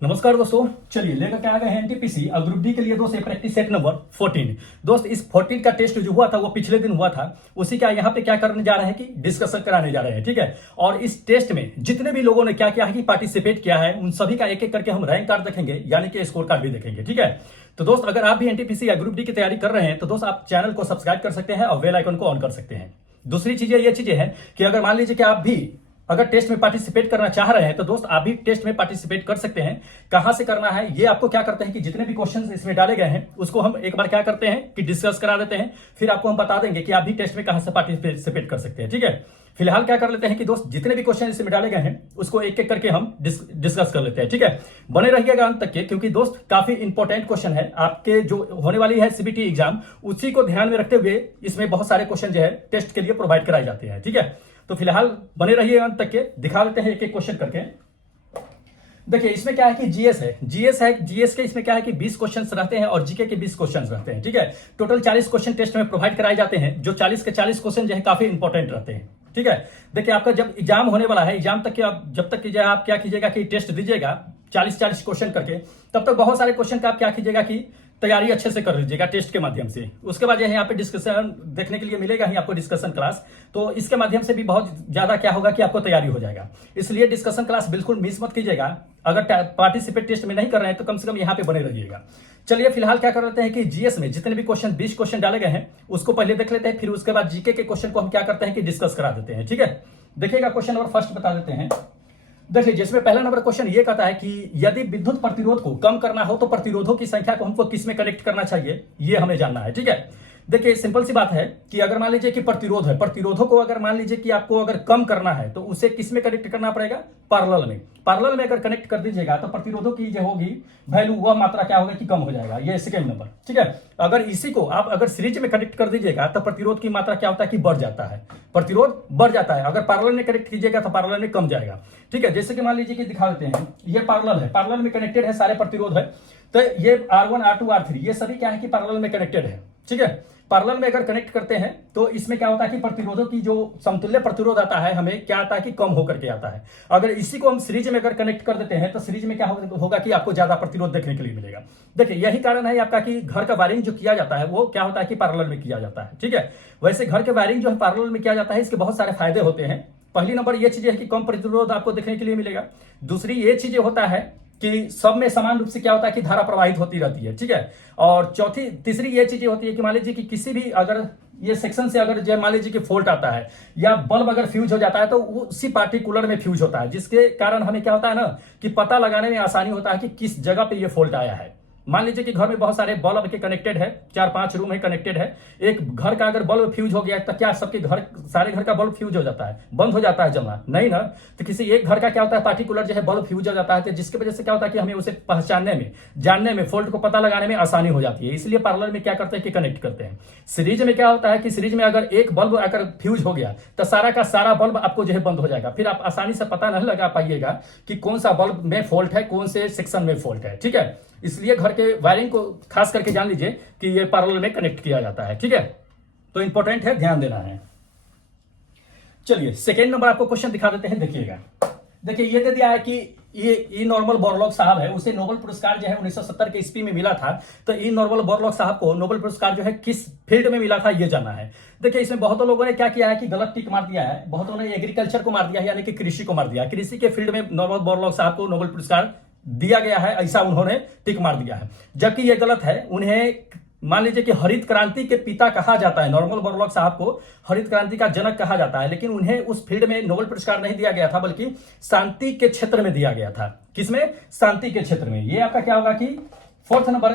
नमस्कार दोस्तों, चलिए लेकर के आ गए हैं एनटीपीसी और ग्रुप डी के लिए दोस्त प्रैक्टिस सेट नंबर 14। दोस्त इस 14 का टेस्ट जो हुआ था वो पिछले दिन हुआ था, उसी का यहाँ पे क्या करने जा रहे हैं कि डिस्कशन कराने जा रहे हैं। ठीक है, और इस टेस्ट में जितने भी लोगों ने क्या किया है कि पार्टिसिपेट किया है उन सभी का एक एक करके हम रैंक कार्ड देखेंगे, यानी कि स्कोर कार्ड भी देखेंगे। ठीक है, तो दोस्त अगर आप भी एनटीपीसी या ग्रुप डी की तैयारी कर रहे हैं तो दोस्त आप चैनल को सब्सक्राइब कर सकते हैं और बेल आइकन को ऑन कर सकते हैं। दूसरी चीजें ये चीजें हैं कि अगर मान लीजिए कि आप भी अगर टेस्ट में पार्टिसिपेट करना चाह रहे हैं तो दोस्त आप भी टेस्ट में पार्टिसिपेट कर सकते हैं। कहां से करना है ये आपको क्या करते हैं कि जितने भी क्वेश्चंस इसमें डाले गए हैं उसको हम एक बार क्या करते हैं कि डिस्कस करा देते हैं, फिर आपको हम बता देंगे कि आप भी टेस्ट में कहां से पार्टिसिपेट कर सकते हैं। ठीक है, फिलहाल क्या कर लेते हैं कि दोस्त जितने भी क्वेश्चन इसमें डाले गए हैं उसको एक एक करके हम डिस्कस कर लेते हैं। ठीक है, बने रहिएगा अंत तक के, क्योंकि दोस्त काफी इंपॉर्टेंट क्वेश्चन है आपके जो होने वाली है सीबीटी एग्जाम, उसी को ध्यान में रखते हुए इसमें बहुत सारे क्वेश्चन जो है टेस्ट के लिए प्रोवाइड कराए जाते हैं। ठीक है, तो फिलहाल बने रहिए अंत तक के, दिखा देते हैं एक एक क्वेश्चन करके। देखिए इसमें क्या है कि जीएस है, जीएस के इसमें क्या है कि 20 क्वेश्चंस रहते हैं और जीके के 20 क्वेश्चंस रहते हैं। ठीक है, टोटल 40 क्वेश्चन टेस्ट में प्रोवाइड कराए जाते हैं, जो 40 के 40 क्वेश्चन जो है काफी इंपॉर्टेंट रहते हैं। ठीक है, देखिए आपका जब एग्जाम होने वाला है, एग्जाम तक के आप जब तक कि जो है आप क्या कीजिएगा कि टेस्ट दीजिएगा 40 क्वेश्चन करके, तब तक बहुत सारे क्वेश्चन का आप क्या कीजिएगा कि तैयारी अच्छे से कर लीजिएगा टेस्ट के माध्यम से। उसके बाद यहाँ पे डिस्कशन देखने के लिए मिलेगा ही आपको डिस्कशन क्लास, तो इसके माध्यम से भी बहुत ज्यादा क्या होगा कि आपको तैयारी हो जाएगा। इसलिए डिस्कशन क्लास बिल्कुल मिस मत कीजिएगा। अगर पार्टिसिपेट टेस्ट में नहीं कर रहे हैं तो कम से कम यहाँ पे बने रहिएगा। चलिए फिलहाल क्या कर लेते हैं कि जीएस में जितने भी क्वेश्चन 20 क्वेश्चन डाले गए हैं उसको पहले देख लेते हैं, फिर उसके बाद जीके के क्वेश्चन को हम क्या करते हैं कि डिस्कस करा देते हैं। ठीक है, देखिएगा क्वेश्चन नंबर फर्स्ट बता देते हैं। देखिए जिसमें पहला नंबर क्वेश्चन ये कहता है कि यदि विद्युत प्रतिरोध को कम करना हो तो प्रतिरोधों की संख्या को हमको किस में कनेक्ट करना चाहिए, ये हमें जानना है। ठीक है, देखिए सिंपल सी बात है कि अगर मान लीजिए कि प्रतिरोध है, प्रतिरोधों को अगर मान लीजिए कि आपको अगर कम करना है तो उसे किस में कनेक्ट करना पड़ेगा, पैरेलल में। पैरेलल में अगर कनेक्ट कर दीजिएगा तो प्रतिरोधों की जो होगी वैल्यू, वह मात्रा क्या होगा कि कम हो जाएगा। ये सेकंड नंबर। ठीक है, अगर इसी को आप अगर सीरीज में कनेक्ट कर दीजिएगा तो प्रतिरोध की मात्रा क्या होता है कि बढ़ जाता है, प्रतिरोध बढ़ जाता है। अगर पैरेलल में कनेक्ट कीजिएगा तो पैरेलल में कम जाएगा। ठीक है, जैसे कि मान लीजिए कि दिखा देते हैं, ये पैरेलल है, पैरेलल में कनेक्टेड है सारे प्रतिरोध है, तो ये R1 R2 R3 ये सभी क्या है कि पैरेलल में कनेक्टेड है। ठीक है, पैरेलल में अगर कनेक्ट करते हैं तो इसमें क्या होता है कि प्रतिरोधों की जो समतुल्य प्रतिरोध आता है हमें क्या आता है कि कम होकर के आता है। अगर इसी को हम सीरीज में अगर कनेक्ट कर देते हैं तो सीरीज में क्या होगा कि आपको ज्यादा प्रतिरोध देखने के लिए मिलेगा। देखिए यही कारण है आपका कि घर का वायरिंग जो किया जाता है वो क्या होता है कि पैरेलल में किया जाता है। ठीक है, वैसे घर के वायरिंग जो है पैरेलल में किया जाता है, इसके बहुत सारे फायदे होते हैं। पहली नंबर ये चीज है कि कम प्रतिरोध आपको देखने के लिए मिलेगा। दूसरी ये चीजें होता है कि सब में समान रूप से क्या होता है कि धारा प्रवाहित होती रहती है। ठीक है, और तीसरी ये चीजें होती है कि मान लीजिए कि किसी भी अगर ये सेक्शन से अगर जो मान लीजिए कि फॉल्ट आता है या बल्ब अगर फ्यूज हो जाता है तो उसी पार्टिकुलर में फ्यूज होता है, जिसके कारण हमें क्या होता है ना कि पता लगाने में आसानी होता है कि किस जगह पे ये फॉल्ट आया है। मान लीजिए कि घर में बहुत सारे बल्ब के कनेक्टेड है, 4-5 रूम है कनेक्टेड है, एक घर का अगर बल्ब फ्यूज हो गया तो क्या सबके घर सारे घर का बल्ब फ्यूज हो जाता है, बंद हो जाता है जलना? नहीं ना। तो किसी एक घर का क्या होता है पार्टिकुलर जो है बल्ब फ्यूज हो जाता है, तो जिसकी वजह से क्या होता है कि हमें उसे पहचानने में, जानने में, फॉल्ट को पता लगाने में आसानी हो जाती है। इसलिए पैरेलल में क्या करते हैं कि कनेक्ट करते हैं। सीरीज में क्या होता है कि सीरीज में अगर एक बल्ब अगर फ्यूज हो गया तो सारा का सारा बल्ब आपको जो है बंद हो जाएगा, फिर आप आसानी से पता नहीं लगा पाइएगा कि कौन सा बल्ब में फॉल्ट है, कौन से सेक्शन में फॉल्ट है। ठीक है, इसलिए घर के वायरिंग को खास करके जान लीजिए कि ये पैरेलल में कनेक्ट किया जाता है। ठीक है, तो इंपॉर्टेंट है, ध्यान देना है। चलिए सेकेंड नंबर आपको क्वेश्चन दिखा देते हैं, देखिएगा। देखिए ये दे दिया है कि ये नॉर्मल बोरलॉग साहब है, उसे नोबेल पुरस्कार जो है 1970 के ईस्वी में मिला था। तो ई नॉर्मल बोरलॉग साहब को नोबेल पुरस्कार जो है किस फील्ड में मिला था ये जानना है। देखिए इसमें बहुतों लोगों ने क्या किया है कि गलत टिक मार दिया है, बहुतों ने एग्रीकल्चर को मार दिया है, यानी कि कृषि को मार दिया। कृषि के फील्ड में नोबेल बोरलॉग साहब को नोबेल पुरस्कार दिया गया है, ऐसा उन्होंने टिक मार दिया है, जबकि यह गलत है। उन्हें मान लीजिए कि हरित क्रांति के पिता कहा जाता है, नॉर्मल बोरलॉग साहब को हरित क्रांति का जनक कहा जाता है, लेकिन उन्हें उस फील्ड में नोबेल पुरस्कार नहीं दिया गया था, बल्कि शांति के क्षेत्र में दिया गया था। किसमें? शांति के क्षेत्र में। ये आपका क्या होगा कि फोर्थ नंबर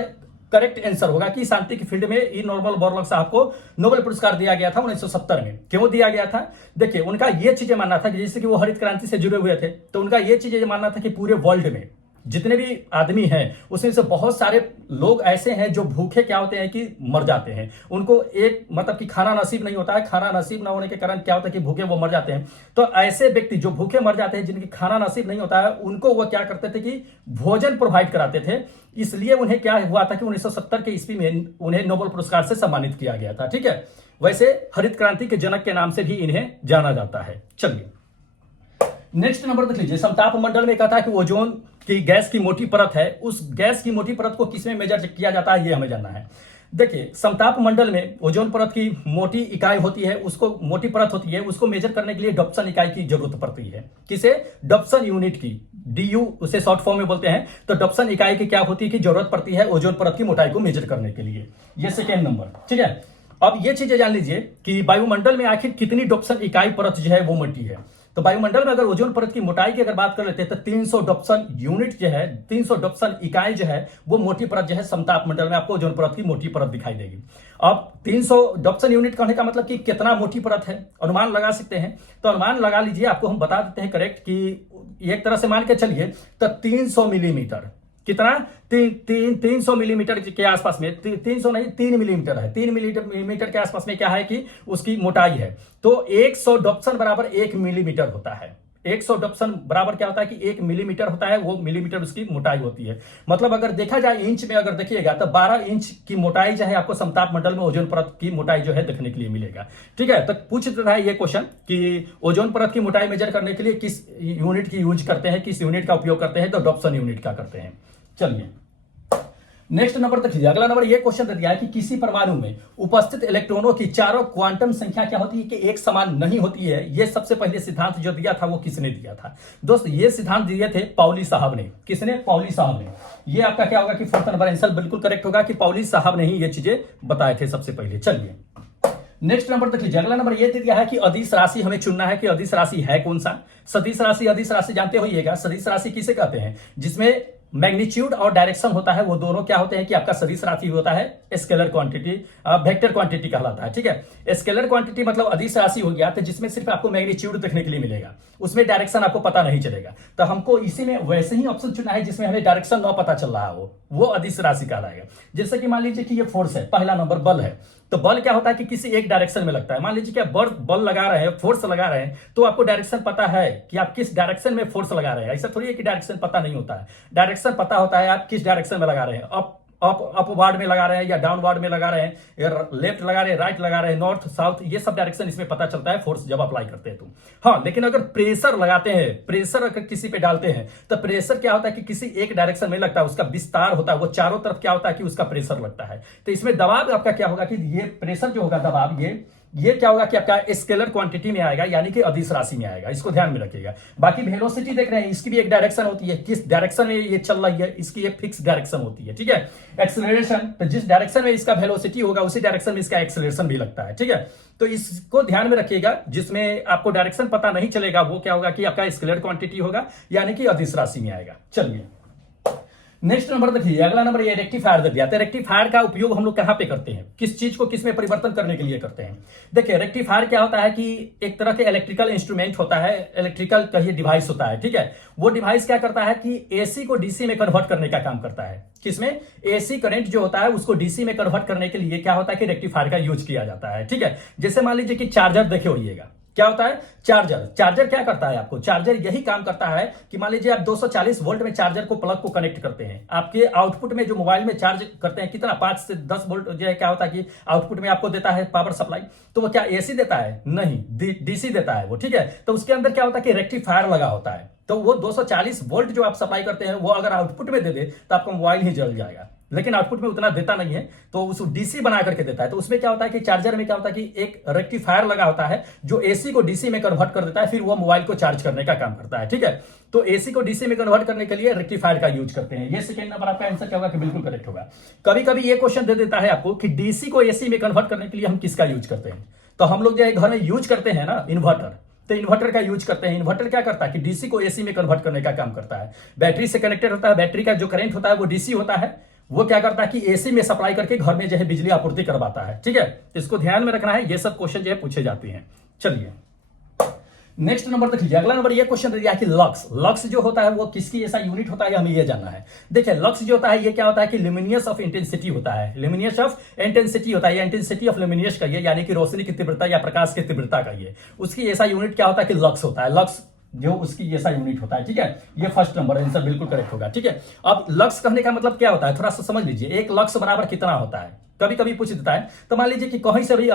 करेक्ट आंसर होगा कि शांति की फील्ड में ई नॉर्मल बोरलॉग साहब को नोबेल पुरस्कार दिया गया था 1970 में। क्यों दिया गया था? देखिए उनका ये चीजें मानना था कि जैसे कि वो हरित क्रांति से जुड़े हुए थे, तो उनका ये चीजें मानना था कि पूरे वर्ल्ड में जितने भी आदमी हैं उसमें से बहुत सारे लोग ऐसे हैं जो भूखे क्या होते हैं कि मर जाते हैं, उनको एक मतलब कि खाना नसीब नहीं होता है, खाना नसीब ना होने के कारण क्या होता है कि भूखे वो मर जाते हैं। तो ऐसे व्यक्ति जो भूखे मर जाते हैं, जिनकी खाना नसीब नहीं होता है, उनको वो क्या करते थे कि भोजन प्रोवाइड कराते थे। इसलिए उन्हें क्या हुआ था कि 1970 के ईस्वी में उन्हें नोबेल पुरस्कार से सम्मानित किया गया था। ठीक है, वैसे हरित क्रांति के जनक के नाम से भी इन्हें जाना जाता है। चलिए नेक्स्ट नंबर देख लीजिए। समताप मंडल में कहता है कि ओजोन कि गैस की मोटी परत है, उस गैस की मोटी परत को किस में मेजर किया जाता है, ये हमें जानना है। देखिए, समताप मंडल में ओजोन परत की मोटी इकाई होती है, उसको मोटी परत होती है, उसको मेजर करने के लिए डॉप्सन इकाई की जरूरत पड़ती है। किसे? डॉप्सन यूनिट की, DU उसे शॉर्ट फॉर्म में बोलते हैं। तो डॉप्सन इकाई की क्या होती है कि जरूरत पड़ती है ओजोन परत की मोटाई को मेजर करने के लिए। ये सेकेंड नंबर, ठीक है। अब ये चीजें जान लीजिए कि वायुमंडल में आखिर कितनी डॉप्सन इकाई परत जो है वो मोटी है। तो वायुमंडल में अगर ओजोन परत की मोटाई की अगर बात कर लेते हैं तो 300 डॉप्सन यूनिट जो है, 300 डॉप्सन इकाई जो है वो मोटी परत जो है समताप मंडल में आपको ओजोन परत की मोटी परत दिखाई देगी। अब 300 डॉप्सन यूनिट कहने का मतलब कि कितना मोटी परत है, अनुमान लगा सकते हैं। तो अनुमान लगा लीजिए, आपको हम बता देते हैं करेक्ट कि एक तरह से मान के चलिए तो 300 मिलीमीटर, कितना? 300 मिलीमीटर के आसपास में, 300 नहीं 3 मिलीमीटर है, 3 मिलीमीटर के आसपास में क्या है कि उसकी मोटाई है। तो 100 डॉप्सन बराबर 1 मिलीमीटर होता है। 100 डॉप्सन बराबर क्या होता है कि 1 मिलीमीटर होता है, वो मिलीमीटर उसकी मोटाई होती है। मतलब अगर देखा जाए इंच में अगर देखिएगा तो 12 इंच की मोटाई जो है आपको समताप मंडल में ओजोन परत की मोटाई जो है देखने के लिए मिलेगा। ठीक है, तो पूछ रहा है ये क्वेश्चन कि ओजोन परत की मोटाई मेजर करने के लिए किस यूनिट की यूज करते हैं, किस यूनिट का उपयोग करते हैं, तो डॉप्सन यूनिट का करते हैं। चलिए नेक्स्ट नंबर तक लीजिए। अगला नंबर ये क्वेश्चन दे दिया है कि किसी परमाणु में उपस्थित इलेक्ट्रॉनों की चारों क्वांटम संख्या क्या होती है कि एक समान नहीं होती है। ये सबसे पहले सिद्धांत जो दिया था वो किसने दिया था? दोस्त ये सिद्धांत दिए थे पाउली साहब ने। किसने? पाउली साहब ने। ये आपका क्या होगा कि फोर्थ नंबर आंसर बिल्कुल करेक्ट होगा कि पाउली साहब ने ही ये चीजें बताए थे सबसे पहले। चलिए नेक्स्ट नंबर तक लीजिए। अगला नंबर ये दे दिया है कि अदिश राशि हमें चुनना है कि अदिश राशि है कौन सा। सदिश राशि, अदिश राशि जानते होइएगा। सदिश राशि किसे कहते हैं? जिसमें मैग्नीट्यूड और डायरेक्शन होता है, वो दोनों क्या होते हैं कि आपका सदिश राशि होता है स्केलर क्वांटिटी, वेक्टर क्वांटिटी कहलाता है। ठीक है, स्केलर क्वांटिटी मतलब अदिश राशि हो गया तो जिसमें सिर्फ आपको मैग्नीट्यूड देखने के लिए मिलेगा, उसमें डायरेक्शन आपको पता नहीं चलेगा। तो हमको इसी में वैसे ही ऑप्शन चुना है जिसमें हमें डायरेक्शन ना पता चल रहा हो, वो अदिश राशि कहलाएगा। जैसे कि मान लीजिए कि ये फोर्स है, पहला नंबर बल है। तो बल क्या होता है कि किसी एक डायरेक्शन में लगता है। मान लीजिए कि बल लगा रहे हैं, फोर्स लगा रहे हैं, तो आपको डायरेक्शन पता है कि आप किस डायरेक्शन में फोर्स लगा रहे हैं। ऐसा थोड़ी है कि डायरेक्शन पता नहीं होता है, डायरेक्शन पता होता है आप किस डायरेक्शन में लगा रहे हैं। अपवार्ड में लगा रहे हैं या डाउनवार्ड में लगा रहे हैं, या लेफ्ट लगा रहे हैं, राइट लगा रहे हैं, नॉर्थ साउथ, ये सब डायरेक्शन इसमें पता चलता है फोर्स जब अप्लाई करते हैं तो। हाँ, लेकिन अगर प्रेशर लगाते हैं, प्रेशर अगर किसी पे डालते हैं तो प्रेशर क्या होता है कि किसी एक डायरेक्शन में लगता है, उसका विस्तार होता है, वो चारों तरफ क्या होता है कि उसका प्रेशर लगता है। तो इसमें दबाव आपका क्या होगा कि ये प्रेशर जो होगा, दबाव, ये क्या होगा कि आपका स्केलर क्वांटिटी में आएगा, यानी कि अदिश राशि में आएगा। इसको ध्यान में रखिएगा। बाकी वेलोसिटी देख रहे हैं, इसकी भी एक डायरेक्शन होती है, किस डायरेक्शन में ये चल रही है, इसकी एक फिक्स डायरेक्शन होती है। ठीक है, एक्सेलरेशन, तो जिस डायरेक्शन में इसका वेलोसिटी होगा उसी डायरेक्शन में इसका एक्सेलरेशन भी लगता है। ठीक है, तो इसको ध्यान में रखिएगा। जिसमें आपको डायरेक्शन पता नहीं चलेगा वो क्या होगा कि आपका स्केलर क्वांटिटी होगा, यानी कि अदिश राशि में आएगा। चलिए नेक्स्ट नंबर देखिए। अगला नंबर ये रेक्टिफायर दे दिया। तो रेक्टिफायर का उपयोग हम लोग कहां पे करते हैं, किस चीज को किस में परिवर्तन करने के लिए करते हैं? देखिए, रेक्टिफायर क्या होता है कि एक तरह के इलेक्ट्रिकल इंस्ट्रूमेंट होता है, इलेक्ट्रिकल कहिए डिवाइस होता है। ठीक है, वो डिवाइस क्या करता है कि एसी को डीसी में कन्वर्ट करने का काम करता है। किसमें? एसी करंट जो होता है उसको डीसी में कन्वर्ट करने के लिए क्या होता है कि रेक्टिफायर का यूज किया जाता है। ठीक है, जैसे मान लीजिए कि चार्जर देखे होइएगा, क्या होता है चार्जर क्या करता है आपको? चार्जर यही काम करता है कि मान लीजिए आप 240 वोल्ट में चार्जर को प्लग को कनेक्ट करते हैं। आपके आउटपुट में जो मोबाइल में चार्ज करते हैं कितना, 5 से 10 वोल्ट जो है क्या होता है कि आउटपुट में आपको देता है पावर सप्लाई। तो वो क्या एसी देता है? नहीं, डीसी देता है वो। ठीक है, तो उसके अंदर क्या होता है कि रेक्टिफायर लगा होता है। तो वो 240 वोल्ट जो आप सप्लाई करते हैं वो अगर आउटपुट में दे दे तो आपका मोबाइल ही जल जाएगा, लेकिन आउटपुट में उतना देता नहीं है, तो उस डीसी बना करके देता है। तो उसमें क्या होता है कि चार्जर में क्या होता है कि एक रेक्टिफायर लगा होता है जो एसी को डीसी में कन्वर्ट कर देता है, फिर वो मोबाइल को चार्ज करने का काम करता है। ठीक है, तो एसी को डीसी में कन्वर्ट करने के लिए रेक्टिफायर का यूज करते हैं। ये सेकंड नंबर आपका आंसर क्या होगा कि बिल्कुल करेक्ट होगा। कभी कभी ये क्वेश्चन दे देता है आपको कि डीसी को एसी में कन्वर्ट करने के लिए हम किसका यूज करते हैं? तो हम लोग जो है घर में यूज करते हैं ना इन्वर्टर, तो इन्वर्टर का यूज करते हैं। इन्वर्टर क्या करता है कि डीसी को एसी में कन्वर्ट करने का काम करता है। बैटरी से कनेक्टेड होता है, बैटरी का जो करंट होता है वो डीसी होता है, वो क्या करता है कि एसी में सप्लाई करके घर में जो है बिजली आपूर्ति करवाता है। ठीक है, इसको ध्यान में रखना है, ये सब क्वेश्चन जो है पूछे जाते हैं। चलिए नेक्स्ट नंबर देख लीजिए। अगला नंबर ये क्वेश्चन दे दिया कि लक्स जो होता है वो किसकी ऐसा यूनिट होता है, हमें ये जानना है। देखिए, लक्स जो होता है ये क्या होता है कि ल्यूमिनियस ऑफ इंटेंसिटी होता है। ल्यूमिनियस ऑफ इंटेंसिटी होता है, इंटेंसिटी ऑफ ल्यूमिनियस का ये, यानी कि रोशनी की तीव्रता या प्रकाश की तीव्रता का ये, उसकी ऐसा यूनिट क्या होता है कि लक्स होता है। लक्स जो उसकी ऐसा यूनिट होता है। ठीक है, ये फर्स्ट नंबर आंसर बिल्कुल करेक्ट होगा। ठीक है, अब लक्स कहने का मतलब क्या होता है थोड़ा सा समझ लीजिए। एक लक्स बराबर कितना होता है? कभी कभी पूछ देता है। तो मान लीजिए कि कहीं से भी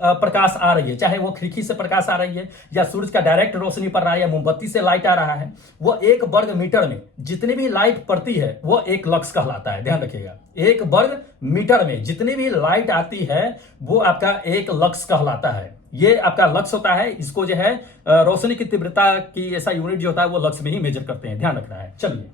प्रकाश आ रही है, चाहे वो खिड़की से प्रकाश आ रही है या सूरज का डायरेक्ट रोशनी पड़ रहा है या मोमबत्ती से लाइट आ रहा है, वो 1 वर्ग मीटर में जितनी भी लाइट पड़ती है वो 1 लक्स कहलाता है। ध्यान रखिएगा, 1 वर्ग मीटर में जितनी भी लाइट आती है वो आपका 1 लक्स कहलाता है। ये आपका लक्स होता है। इसको जो है रोशनी की तीव्रता की ऐसा यूनिट जो होता है वो लक्स में ही मेजर करते हैं, ध्यान रखना है। चलिए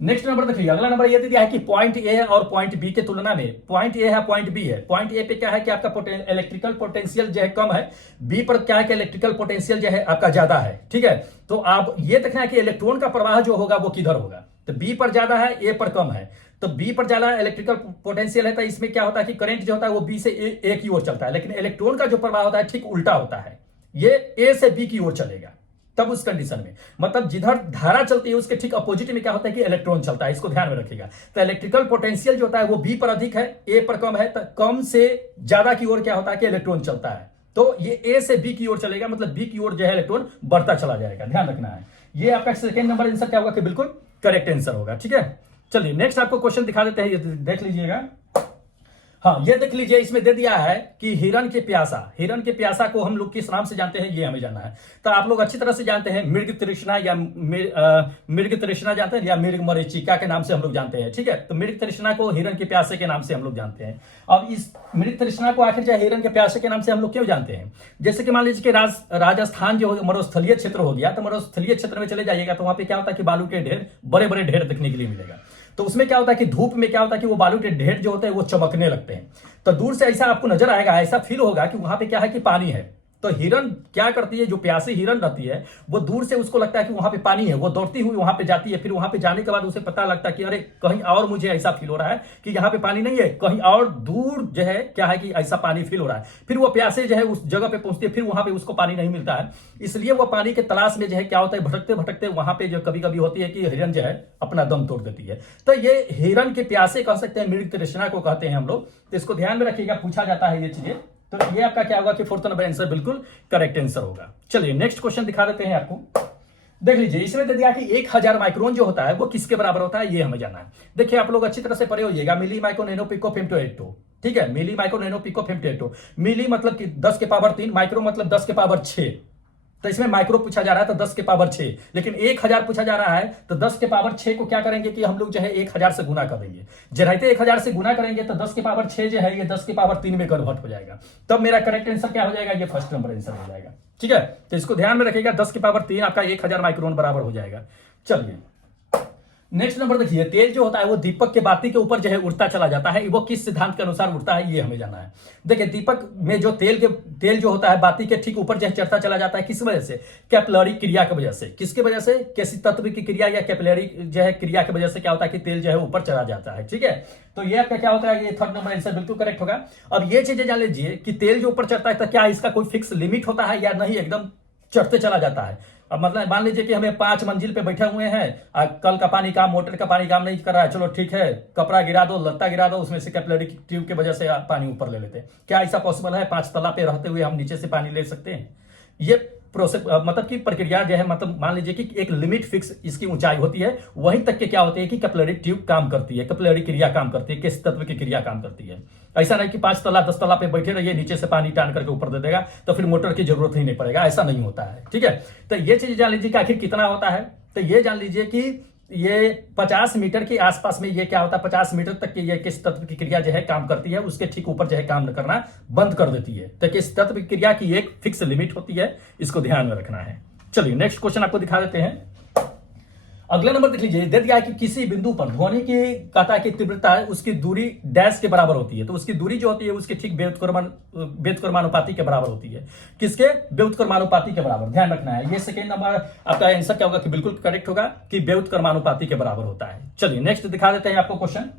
नेक्स्ट नंबर देखिए, अगला नंबर ये दिया है कि पॉइंट ए है और पॉइंट बी के तुलना में, पॉइंट ए है पॉइंट बी है। पॉइंट ए पे क्या है कि आपका इलेक्ट्रिकल पोटेंशियल जो है कम है, बी पर क्या है कि इलेक्ट्रिकल पोटेंशियल जो है आपका ज्यादा है। ठीक है, तो आप ये देखना है कि इलेक्ट्रॉन का प्रवाह जो होगा वो किधर होगा। तो बी पर ज्यादा है, ए पर कम है। तो बी पर ज्यादा इलेक्ट्रिकल पोटेंशियल है तो इसमें क्या होता है कि करंट जो होता है वो बी से ए की ओर चलता है, लेकिन इलेक्ट्रॉन का जो प्रवाह होता है ठीक उल्टा होता है, ये ए से बी की ओर चलेगा। तब उस कंडीशन में मतलब जिधर धारा चलती है उसके ठीक अपोजिट में क्या होता है कि इलेक्ट्रॉन चलता है, इसको ध्यान में रखिएगा। तो इलेक्ट्रिकल पोटेंशियल जो होता है वो बी पर अधिक है, ए पर कम है, तो कम से ज्यादा की ओर क्या होता है कि इलेक्ट्रॉन चलता है। तो ये ए से बी की ओर चलेगा, मतलब बी की ओर जो है इलेक्ट्रॉन बढ़ता चला जाएगा, ध्यान रखना है। ये आपका सेकेंड नंबर आंसर क्या होगा कि बिल्कुल करेक्ट आंसर होगा। ठीक है, चलिए नेक्स्ट आपको क्वेश्चन दिखा देते हैं, ये देख लीजिएगा। हाँ, ये देख लीजिए, इसमें दे दिया है कि हिरण के प्यासा, हिरण के प्यासा को हम लोग किस नाम से जानते हैं ये हमें जानना है। तो आप लोग अच्छी तरह से जानते हैं मृग तृष्णा या मृग तृष्णा जानते हैं या मृग मरीचिका के नाम से हम लोग जानते हैं। ठीक है, तो मृग तृष्णा को हिरण के प्यासे के नाम से हम लोग जानते हैं। अब इस मृग तृष्णा को आखिर चाहे हिरण के प्यासे के नाम से हम लोग क्यों जानते हैं? जैसे कि मान लीजिए कि राजस्थान जो मरुस्थलीय क्षेत्र हो गया, तो मरुस्थलीय क्षेत्र में चले जाइएगा तो वहां पे क्या होता है कि बालू के ढेर, बड़े बड़े ढेर देखने के लिए मिलेगा। तो उसमें क्या होता है कि धूप में क्या होता है कि वो बालू के ढेर जो होते हैं वो चमकने लगते हैं। तो दूर से ऐसा आपको नजर आएगा, ऐसा फील होगा कि वहां पे क्या है कि पानी है। तो हिरण क्या करती है, जो प्यासी हिरण रहती है वो दूर से उसको लगता है कि वहां पे पानी है, वो दौड़ती हुई वहां पे जाती है। फिर वहां पे जाने के बाद उसे पता लगता है कि अरे कहीं और मुझे ऐसा फील हो रहा है कि यहाँ पे पानी नहीं है, कहीं और दूर जो है क्या है कि ऐसा पानी फील हो रहा है। फिर वो प्यासे जो है उस जगह पे पहुंचती है, फिर वहां पे उसको पानी नहीं मिलता है, इसलिए वो पानी के तलाश में जो है क्या होता है भटकते भटकते वहां पे जो कभी कभी होती है कि हिरण जो है अपना दम तोड़ देती है। तो ये हिरण के प्यासे कह सकते हैं, मृग तृष्णा को कहते हैं हम लोग। तो इसको ध्यान में रखिएगा, पूछा जाता है ये चीजें। तो ये आपका क्या होगा कि फोर्थ नंबर आंसर बिल्कुल करेक्ट आंसर होगा। चलिए नेक्स्ट क्वेश्चन दिखा देते हैं आपको। देख लीजिए, इसमें दे दिया कि 1000 माइक्रोन जो होता है वो किसके बराबर होता है, ये हमें जानना है। देखिए आप लोग अच्छी तरह से पढ़े होइएगा, मिली माइक्रो नैनो पिको फेम्टोएक्टो। ठीक है, मिली माइक्रो नैनो पिको फेम्टोएक्टो। मिली मतलब कि 10 के पावर 3, माइक्रो मतलब 10 के पावर 6। तो इसमें माइक्रो पूछा जा रहा है तो 10 के पावर 6, लेकिन 1000 पूछा जा रहा है तो 10 के पावर 6 को क्या करेंगे कि हम लोग जो है 1000 से गुना कर देंगे। जब 1000 से गुना करेंगे तो 10 के पावर 6 जो है ये 10 के पावर 3 में कन्वर्ट हो जाएगा। तब मेरा करेक्ट आंसर क्या हो जाएगा, ये फर्स्ट नंबर आंसर हो जाएगा। ठीक है, तो इसको ध्यान में रखिएगा, 10 के पावर 3 आपका 1000 माइक्रोन बराबर हो जाएगा। चलिए नेक्स्ट नंबर देखिए, तेल जो होता है वो दीपक के बाती के ऊपर जो है उड़ता चला जाता है, वो किस सिद्धांत के अनुसार उड़ता है ये हमें जानना है। देखिए दीपक में जो तेल जो होता है बाती के ठीक ऊपर जो है चढ़ता चला जाता है, किस वजह से? कैपिलरी क्रिया की वजह से। किसकी वजह से? किसी तत्व की क्रिया या कैपिलरी जो है क्रिया की वजह से क्या होता है कि तेल जो है ऊपर चला जाता है। ठीक है, तो ये आपका क्या होता है, ये थर्ड नंबर आंसर बिल्कुल करेक्ट होगा। अब ये चीजें जान लीजिए कि तेल जो ऊपर चढ़ता है तो क्या इसका कोई फिक्स लिमिट होता है या नहीं, एकदम चढ़ते चला जाता है। अब मतलब मान लीजिए कि हमें 5 मंजिल पे बैठे हुए हैं, कल का पानी काम, मोटर का पानी काम नहीं कर रहा है, चलो ठीक है कपड़ा गिरा दो, लत्ता गिरा दो, उसमें से कैपिलरी ट्यूब की वजह से पानी ऊपर ले लेते हैं। क्या ऐसा पॉसिबल है? 5 तला पे रहते हुए हम नीचे से पानी ले सकते हैं? ये प्रोसेस मतलब कि प्रक्रिया जो है, मतलब मान लीजिए कि एक लिमिट फिक्स इसकी ऊंचाई होती है, वहीं तक के क्या होती है कि कैपिलरी ट्यूब काम करती है, कैपिलरी क्रिया काम करती है, किस तत्व की क्रिया काम करती है। ऐसा नहीं कि 5 तला 10 तला पे बैठे रहिए, नीचे से पानी टान करके ऊपर दे देगा तो फिर मोटर की जरूरत ही नहीं पड़ेगा, ऐसा नहीं होता है। ठीक है, तो ये चीज जान लीजिए कि आखिर कितना होता है। तो ये जान लीजिए कि ये 50 मीटर के आसपास में ये क्या होता है, 50 मीटर तक की ये किस तत्व की क्रिया जो है काम करती है, उसके ठीक ऊपर जो है काम करना बंद कर देती है। तो किस तत्व की क्रिया की एक फिक्स लिमिट होती है, इसको ध्यान में रखना है। चलिए नेक्स्ट क्वेश्चन आपको दिखा देते हैं। अगला नंबर देख लीजिए, दे दिया है कि किसी बिंदु पर ध्वनि की कहता है कि तीव्रता है उसकी दूरी डैश के बराबर होती है। तो उसकी दूरी जो होती है उसके ठीक व्युत्क्रमानुपाती के बराबर होती है। किसके? व्युत्क्रमानुपाती के बराबर, ध्यान रखना है। ये सेकेंड नंबर आपका आंसर क्या होगा कि बिल्कुल करेक्ट होगा कि व्युत्क्रमानुपाती के बराबर होता है। चलिए नेक्स्ट दिखा देते हैं आपको क्वेश्चन।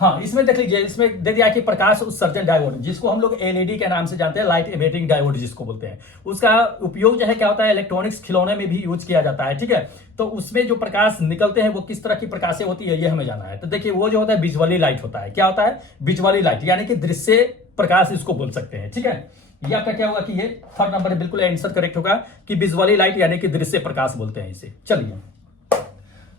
हाँ, इसमें देख लीजिए, इसमें दे दिया कि प्रकाश उत्सर्जन डायोड, जिसको हम लोग एलईडी के नाम से जानते हैं, लाइट इमिटिंग डायोड जिसको बोलते हैं, उसका उपयोग जो है क्या होता है इलेक्ट्रॉनिक्स खिलौने में भी यूज किया जाता है। ठीक है, तो उसमें जो प्रकाश निकलते हैं वो किस तरह की प्रकाशें होती है ये हमें जानना है। तो देखिए वो जो होता है विजुअली लाइट होता है। क्या होता है? विजुअली लाइट, यानी कि दृश्य प्रकाश इसको बोल सकते हैं। ठीक है, ये आपका क्या होगा कि ये थर्ड नंबर बिल्कुल आंसर करेक्ट होगा कि विजुअली लाइट यानी कि दृश्य प्रकाश बोलते हैं इसे। चलिए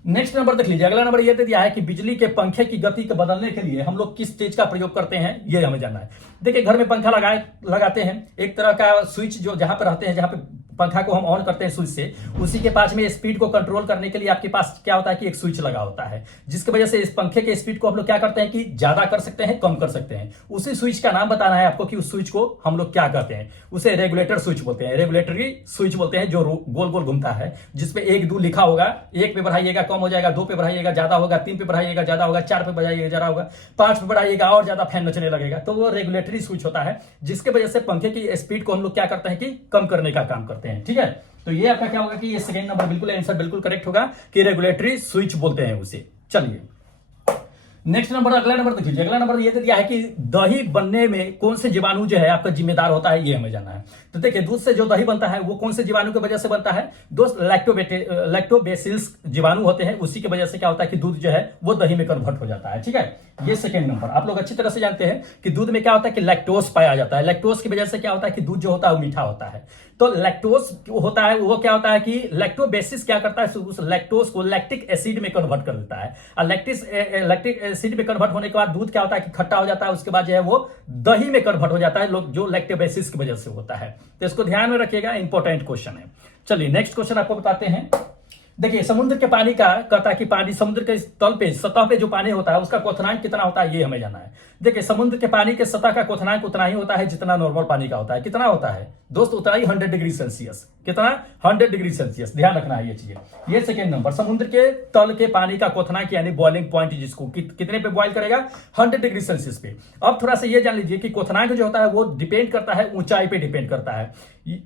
नेक्स्ट नंबर देख लीजिए, अगला नंबर ये दे दिया है कि बिजली के पंखे की गति को बदलने के लिए हम लोग किस चीज का प्रयोग करते हैं, ये हमें जानना है। देखिए घर में पंखा लगाते हैं, एक तरह का स्विच जो जहां पर रहते हैं, जहां पे पंखा को हम ऑन करते हैं स्विच से, उसी के पास में स्पीड को कंट्रोल करने के लिए आपके पास क्या होता है कि एक स्विच लगा होता है, जिसकी वजह से इस पंखे के स्पीड को हम लोग क्या करते हैं कि ज्यादा कर सकते हैं, कम कर सकते हैं। उसी स्विच का नाम बताना है आपको कि उस स्विच को हम लोग क्या कहते हैं। उसे रेगुलेटर स्विच बोलते हैं, रेगुलेटरी स्विच बोलते हैं, जो गोल गोल घूमता है, जिसपे 1 2 लिखा होगा। 1 पे बढ़ाइएगा कम हो जाएगा, 2 पे बढ़ाइएगा ज्यादा होगा, 3 पे बढ़ाइएगा ज्यादा होगा, 4 पे बढ़ाइएगा ज्यादा होगा, 5 पे बढ़ाइएगा और ज्यादा फैन नचने लगेगा। तो वो रेगुलेटरी स्विच होता है, जिसके वजह से पंखे की स्पीड को हम लोग क्या करते हैं कि कम करने का काम करते हैं। ठीक है, तो ये आपका क्या होगा कि ये सेकंड नंबर बिल्कुल आंसर बिल्कुल करेक्ट होगा कि रेगुलेटरी स्विच बोलते हैं उसे। चलिए नेक्स्ट नंबर, अगला नंबर देखिए, अगला नंबर ये दे दिया है कि दही बनने में कौन से जीवाणु जो है आपका जिम्मेदार होता है, ये हमें जानना है। तो देखिए दूध से जो दही बनता है वो कौन से जीवाणु की वजह से बनता है दोस्त, लैक्टोबैसिलस जीवाणु होते हैं, उसी की वजह से क्या होता है कि दूध जो है वो दही में कन्वर्ट हो जाता है। ठीक है, ये सेकंड नंबर। आप लोग अच्छी तरह से जानते हैं कि दूध में क्या होता है कि लैक्टोज पाया जाता है, लैक्टोज की वजह से क्या होता है कि दूध जो होता है वो मीठा होता है। तो लैक्टोज होता है वो क्या होता है कि लैक्टोबेसिस क्या करता है, उस लैक्टोज को लैक्टिक एसिड में कन्वर्ट कर देता है, और लैक्टिक एसिड में कन्वर्ट होने के बाद दूध क्या होता है कि खट्टा हो जाता है, उसके बाद जो है वो दही में कन्वर्ट हो जाता है, जो लैक्टोबेसिस की वजह से होता है। तो इसको ध्यान में रखिएगा, इंपॉर्टेंट क्वेश्चन है। चलिए नेक्स्ट क्वेश्चन आपको बताते हैं। देखिए समुद्र के पानी का कहता है कि पानी समुद्र के तल पे सतह पे जो पानी होता है उसका क्वथनांक कितना होता है, ये हमें जानना है। देखिए समुद्र के पानी के सतह का क्वथनांक उतना ही होता है जितना नॉर्मल पानी का होता है। कितना होता है दोस्त, उतना ही 100 डिग्री सेल्सियस। कितना, 100 डिग्री सेल्सियस, ध्यान रखना है ये चीजें। ये सेकंड नंबर, समुद्र के तल के पानी का क्वथनांक यानी बॉइलिंग पॉइंट, जिसको कितने पे बॉइल करेगा, 100 डिग्री सेल्सियस पे। अब थोड़ा सा ये जान लीजिए कि क्वथनांक जो होता है वो डिपेंड करता है ऊंचाई पे, डिपेंड करता है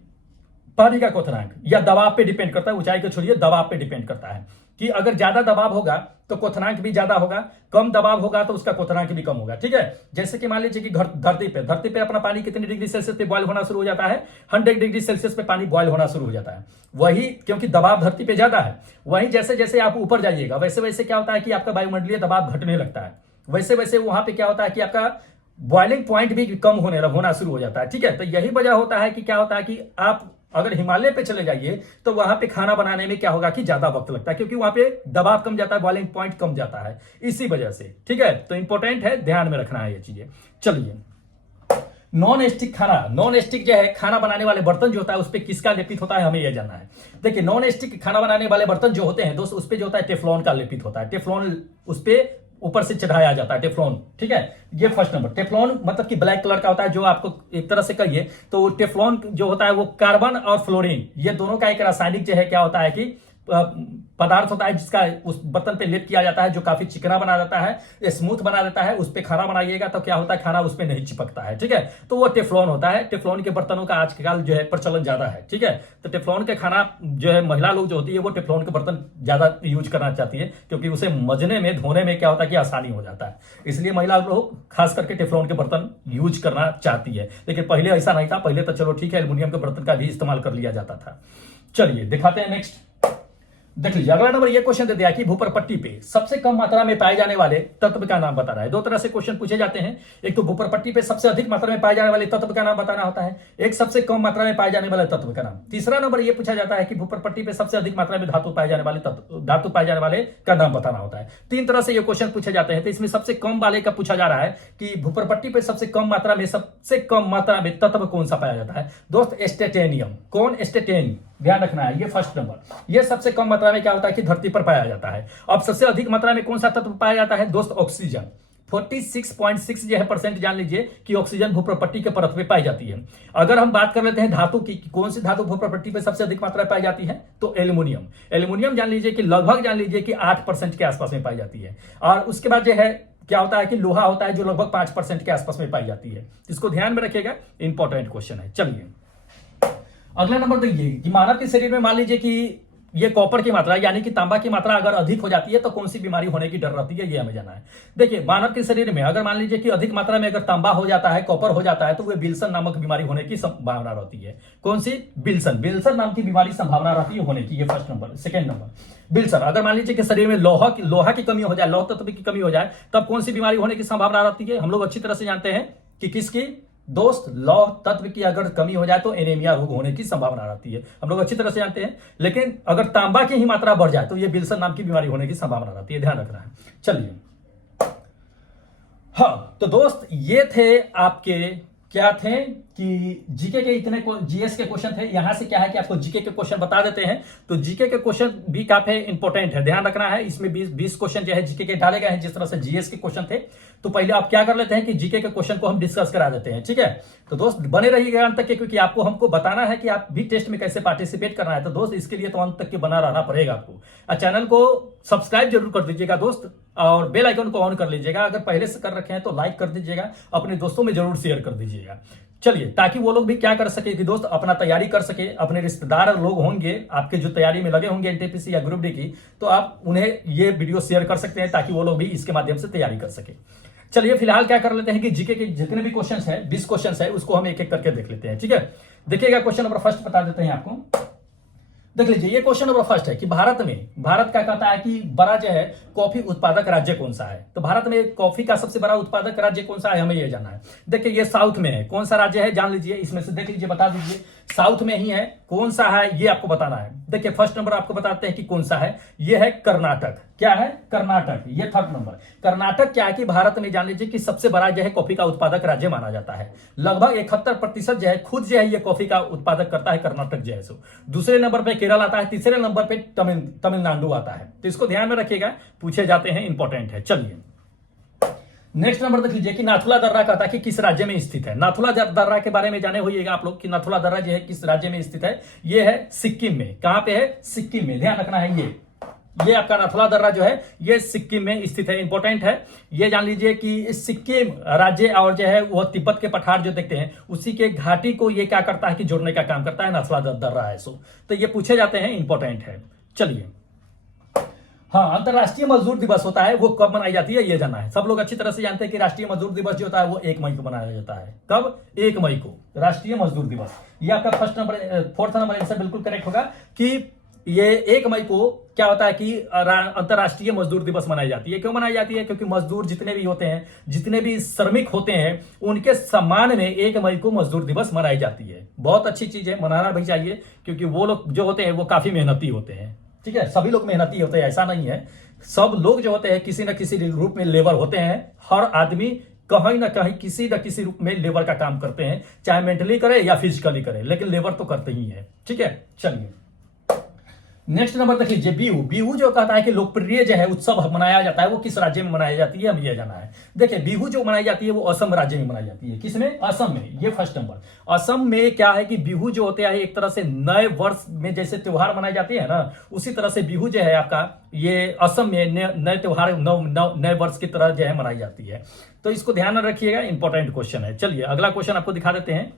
पानी का क्वथनांक, या दबाव पे डिपेंड करता है। ऊंचाई को छोड़िए, दबाव पे डिपेंड करता है कि अगर ज्यादा दबाव होगा तो क्वथनांक भी ज्यादा होगा, कम दबाव होगा तो उसका क्वथनांक भी कम होगा। ठीक है, जैसे कि मान लीजिए कि धरती पे अपना पानी कितनी डिग्री सेल्सियस पे बॉयल होना शुरू हो जाता है, 100 डिग्री सेल्सियस पे पानी बॉयल होना शुरू हो जाता है। वही क्योंकि दबाव धरती पे ज्यादा है, वही जैसे जैसे आप ऊपर जाइएगा वैसे वैसे क्या होता है कि आपका वायुमंडलीय दबाव घटने लगता है, वैसे वैसे वहां पे क्या होता है कि आपका बॉइलिंग पॉइंट भी कम होना शुरू हो जाता है। ठीक है, तो यही वजह होता है कि क्या होता है कि आप अगर हिमालय पे चले जाइए तो वहां पे खाना बनाने में क्या होगा कि ज्यादा वक्त लगता है, क्योंकि वहां पे दबाव कम जाता है, बॉइलिंग पॉइंट कम जाता है, इसी वजह से। ठीक है, तो इंपॉर्टेंट है, ध्यान में रखना है ये चीजें। चलिए नॉन स्टिक खाना, नॉन स्टिक जो है खाना बनाने वाले बर्तन जो होता है उस पर किसका लेपित होता है, हमें यह जानना है। देखिए नॉन स्टिक खाना बनाने वाले बर्तन जो होते हैं दोस्त, उस पर जो होता है टेफ्लॉन का लेपित होता है, टेफ्लॉन उस पर ऊपर से चढ़ाया जाता है, टेफ्लॉन। ठीक है, ये फर्स्ट नंबर। टेफ्लॉन मतलब कि ब्लैक कलर का होता है, जो आपको एक तरह से कहिए तो टेफ्लॉन जो होता है वो कार्बन और फ्लोरीन, ये दोनों का एक रासायनिक जो है क्या होता है कि पदार्थ होता है, जिसका उस बर्तन पे लेप किया जाता है, जो काफी चिकना बना देता है, स्मूथ बना देता है। उस पे खाना बनाइएगा तो क्या होता है, खाना उस पे नहीं चिपकता है। ठीक है, तो वो टेफ्लॉन होता है। टेफ्लॉन के बर्तनों का आजकल जो है प्रचलन ज्यादा है। ठीक है, तो टेफ्लॉन के खाना जो है महिला लोग जो होती है वो टेफ्लॉन के बर्तन ज्यादा यूज करना चाहती है, क्योंकि उसे मजने में धोने में क्या होता है कि आसानी हो जाता है, इसलिए महिला लोग खास करके टेफ्लॉन के बर्तन यूज करना चाहती है। लेकिन पहले ऐसा नहीं था, पहले तो चलो ठीक है एल्युमिनियम के बर्तन का भी इस्तेमाल कर लिया जाता था। चलिए दिखाते हैं नेक्स्ट, देख लीजिए अगला नंबर। ये क्वेश्चन दे दिया कि भूपरपट्टी पे सबसे कम मात्रा में पाए जाने वाले तत्व का नाम बता रहा है। दो तरह से क्वेश्चन पूछे जाते हैं, एक तो भूपरपट्टी पे सबसे अधिक मात्रा में पाए जाने वाले तत्व का नाम बताना होता है, एक सबसे कम मात्रा में पाए जाने वाले तत्व का नाम। तीसरा नंबर ये पूछा जाता है कि भूपरपट्टी पे सबसे अधिक मात्रा में धातु पाए जाने वाले का नाम बताना होता है। 3 तरह से ये क्वेश्चन पूछे जाते हैं। तो इसमें सबसे कम वाले का पूछा जा रहा है कि भूपरपट्टी पे सबसे कम मात्रा में तत्व कौन सा पाया जाता है दोस्त, एस्टेटेनियम। कौन, एस्टेटेन, ध्यान रखना है, ये फर्स्ट नंबर। ये सबसे कम मात्रा में क्या होता है कि धरती पर पाया जाता है। अब सबसे अधिक मात्रा में कौन सा तत्व पाया जाता है दोस्त, ऑक्सीजन। 46.6 जो है परसेंट जान लीजिए कि ऑक्सीजन भूपरपट्टी के परत पे पाई जाती है। अगर हम बात कर लेते हैं धातु की, कौन सी धातु भूपरपट्टी पे सबसे अधिक मात्रा में पाई जाती है, तो एल्युमिनियम। एल्युमिनियम जान लीजिए कि लगभग जान लीजिए कि 8% के आसपास में पाई जाती है। और उसके बाद जो है क्या होता है कि लोहा होता है, जो लगभग 5% के आसपास में पाई जाती है। इसको ध्यान में रखिएगा, इंपॉर्टेंट क्वेश्चन है। चलिए अगला नंबर देखिए कि मानव के शरीर में मान लीजिए कि ये कॉपर की मात्रा यानी कि तांबा की मात्रा अगर अधिक हो जाती है तो कौन सी बीमारी होने की डर रहती है, ये हमें जाना है। देखिए मानव के शरीर में अगर मान लीजिए कि अधिक मात्रा में अगर तांबा हो जाता है, कॉपर हो जाता है, तो वह विल्सन नामक बीमारी होने की संभावना रहती है। कौन सी, विल्सन नाम की बीमारी संभावना रहती है होने की, ये first number. Second number Wilson, अगर मान लीजिए कि शरीर में लोहा की कमी हो जाए, लौह तत्व की कमी हो जाए, तब कौन सी बीमारी होने की संभावना रहती है। हम लोग अच्छी तरह से जानते हैं कि किसकी, दोस्त लौह तत्व की अगर कमी हो जाए तो एनीमिया रोग होने की संभावना रहती है, हम लोग अच्छी तरह से जानते हैं। लेकिन अगर तांबा की ही मात्रा बढ़ जाए तो ये विल्सन नाम की बीमारी होने की संभावना रहती है, ध्यान रखना है। चलिए, हाँ तो दोस्त ये थे आपके क्या थे कि जीके के इतने जीएस के क्वेश्चन थे। यहां से क्या है कि आपको जीके के क्वेश्चन बता देते हैं। तो जीके के क्वेश्चन भी काफी इंपॉर्टेंट है, ध्यान रखना है। इसमें 20 क्वेश्चन जो है जीके के डाले गए हैं, जिस तरह से जीएस के क्वेश्चन थे। तो पहले आप क्या कर लेते हैं कि जीके के क्वेश्चन को हम डिस्कस करा देते हैं, ठीक है। तो दोस्त बने रहिएगा अंत तक के, क्योंकि आपको हमको बताना है कि आप भी टेस्ट में कैसे पार्टिसिपेट करना है। तो दोस्त इसके लिए तो अंत तक के बना रहना पड़ेगा आपको। और चैनल को सब्सक्राइब जरूर कर दीजिएगा दोस्त, और बेल आइकन को ऑन कर लीजिएगा। अगर पहले से कर रखे हैं तो लाइक कर दीजिएगा, अपने दोस्तों में जरूर शेयर कर दीजिएगा। चलिए, ताकि वो लोग भी क्या कर सके कि दोस्त अपना तैयारी कर सके। अपने रिश्तेदार लोग होंगे आपके जो तैयारी में लगे होंगे एनटीपीसी या ग्रुप डी की, तो आप उन्हें ये वीडियो शेयर कर सकते हैं ताकि वो लोग भी इसके माध्यम से तैयारी कर सके। चलिए फिलहाल क्या कर लेते हैं कि जीके के जितने भी क्वेश्चंस हैं, 20 क्वेश्चंस है, उसको हम एक एक करके देख लेते हैं, ठीक है। देखिएगा क्वेश्चन नंबर फर्स्ट बता देते हैं आपको। देख लीजिए, ये क्वेश्चन नंबर फर्स्ट है कि भारत क्या कहता है कि बड़ा जो है कॉफी उत्पादक राज्य कौन सा है। तो भारत में कॉफी का सबसे बड़ा उत्पादक राज्य कौन सा है, हमें ये जानना है। देखिए ये साउथ में है, कौन सा राज्य है जान लीजिए, इसमें से देख लीजिए, बता दीजिए साउथ में ही है, कौन सा है ये आपको बताना है। देखिए फर्स्ट नंबर आपको बताते हैं कि कौन सा है, ये है कर्नाटक। क्या है, कर्नाटक। ये थर्ड नंबर कर्नाटक क्या है कि भारत में जान लीजिए कि सबसे बड़ा जो है कॉफी का उत्पादक राज्य माना जाता है। लगभग 71% जो है खुद जो है ये कॉफी का उत्पादक करता है कर्नाटक जो है। सो दूसरे नंबर पे केरल आता है, तीसरे नंबर पे तमिलनाडु आता है। तो इसको ध्यान में रखिएगा, पूछे जाते हैं, इंपॉर्टेंट है। चलिए नेक्स्ट नंबर देख लीजिए कि नाथुला दर्रा कहता है कि किस राज्य में स्थित है। नाथुला दर्रा के बारे में जाने होइएगा आप लोग कि नाथुला दर्रा जो है किस राज्य में स्थित है। ये है सिक्किम में। कहां पे है, सिक्किम में, ध्यान रखना है। ये आपका नाथुला दर्रा जो है ये सिक्किम में स्थित है, इंपॉर्टेंट है। ये जान लीजिए कि सिक्किम राज्य और जो है वो तिब्बत के पठार जो देखते हैं उसी के घाटी को ये क्या करता है कि जोड़ने का काम करता है, नाथुला दर्रा है। सो तो ये पूछे जाते हैं, इंपॉर्टेंट है। चलिए, हाँ अंतरराष्ट्रीय मजदूर दिवस होता है वो कब मनाई जाती है ये जानना है। सब लोग अच्छी तरह से जानते हैं कि राष्ट्रीय मजदूर दिवस जो होता है वो 1 मई को मनाया जाता है। कब, 1 मई को राष्ट्रीय मजदूर दिवस। ये आपका फोर्थ नंबर आंसर बिल्कुल करेक्ट होगा कि ये 1 मई को क्या होता है कि अंतरराष्ट्रीय मजदूर दिवस मनाई जाती है। क्यों मनाई जाती है, क्योंकि मजदूर जितने भी होते हैं, जितने भी श्रमिक होते हैं, उनके सम्मान में 1 मई को मजदूर दिवस मनाई जाती है। बहुत अच्छी चीज है, मनाना भी चाहिए, क्योंकि वो लोग जो होते हैं वो काफी मेहनती होते हैं, ठीक है। सभी लोग मेहनती होते हैं ऐसा नहीं है, सब लोग जो होते हैं किसी न किसी रूप में लेबर होते हैं। हर आदमी कहीं ना कहीं किसी न किसी रूप में लेबर का काम करते हैं, चाहे मेंटली करे या फिजिकली करे, लेकिन लेबर तो करते ही है, ठीक है। चलिए नेक्स्ट नंबर देख लीजिए, बिहू। बिहू जो कहता है कि लोकप्रिय जो है उत्सव मनाया जाता है वो किस राज्य में मनाई जाती है, हमें यह जानना है। देखिए बिहू जो मनाई जाती है वो असम राज्य में मनाई जाती है। किसमें, असम में। ये फर्स्ट नंबर। असम में क्या है कि बिहू जो होते हैं एक तरह से नए वर्ष में जैसे त्योहार मनाई जाती है ना, उसी तरह से बिहू जो है आपका ये असम में नए त्योहार नए वर्ष की तरह जो है मनाई जाती है। तो इसको ध्यान में रखिएगा, इंपॉर्टेंट क्वेश्चन है। चलिए अगला क्वेश्चन आपको दिखा देते हैं।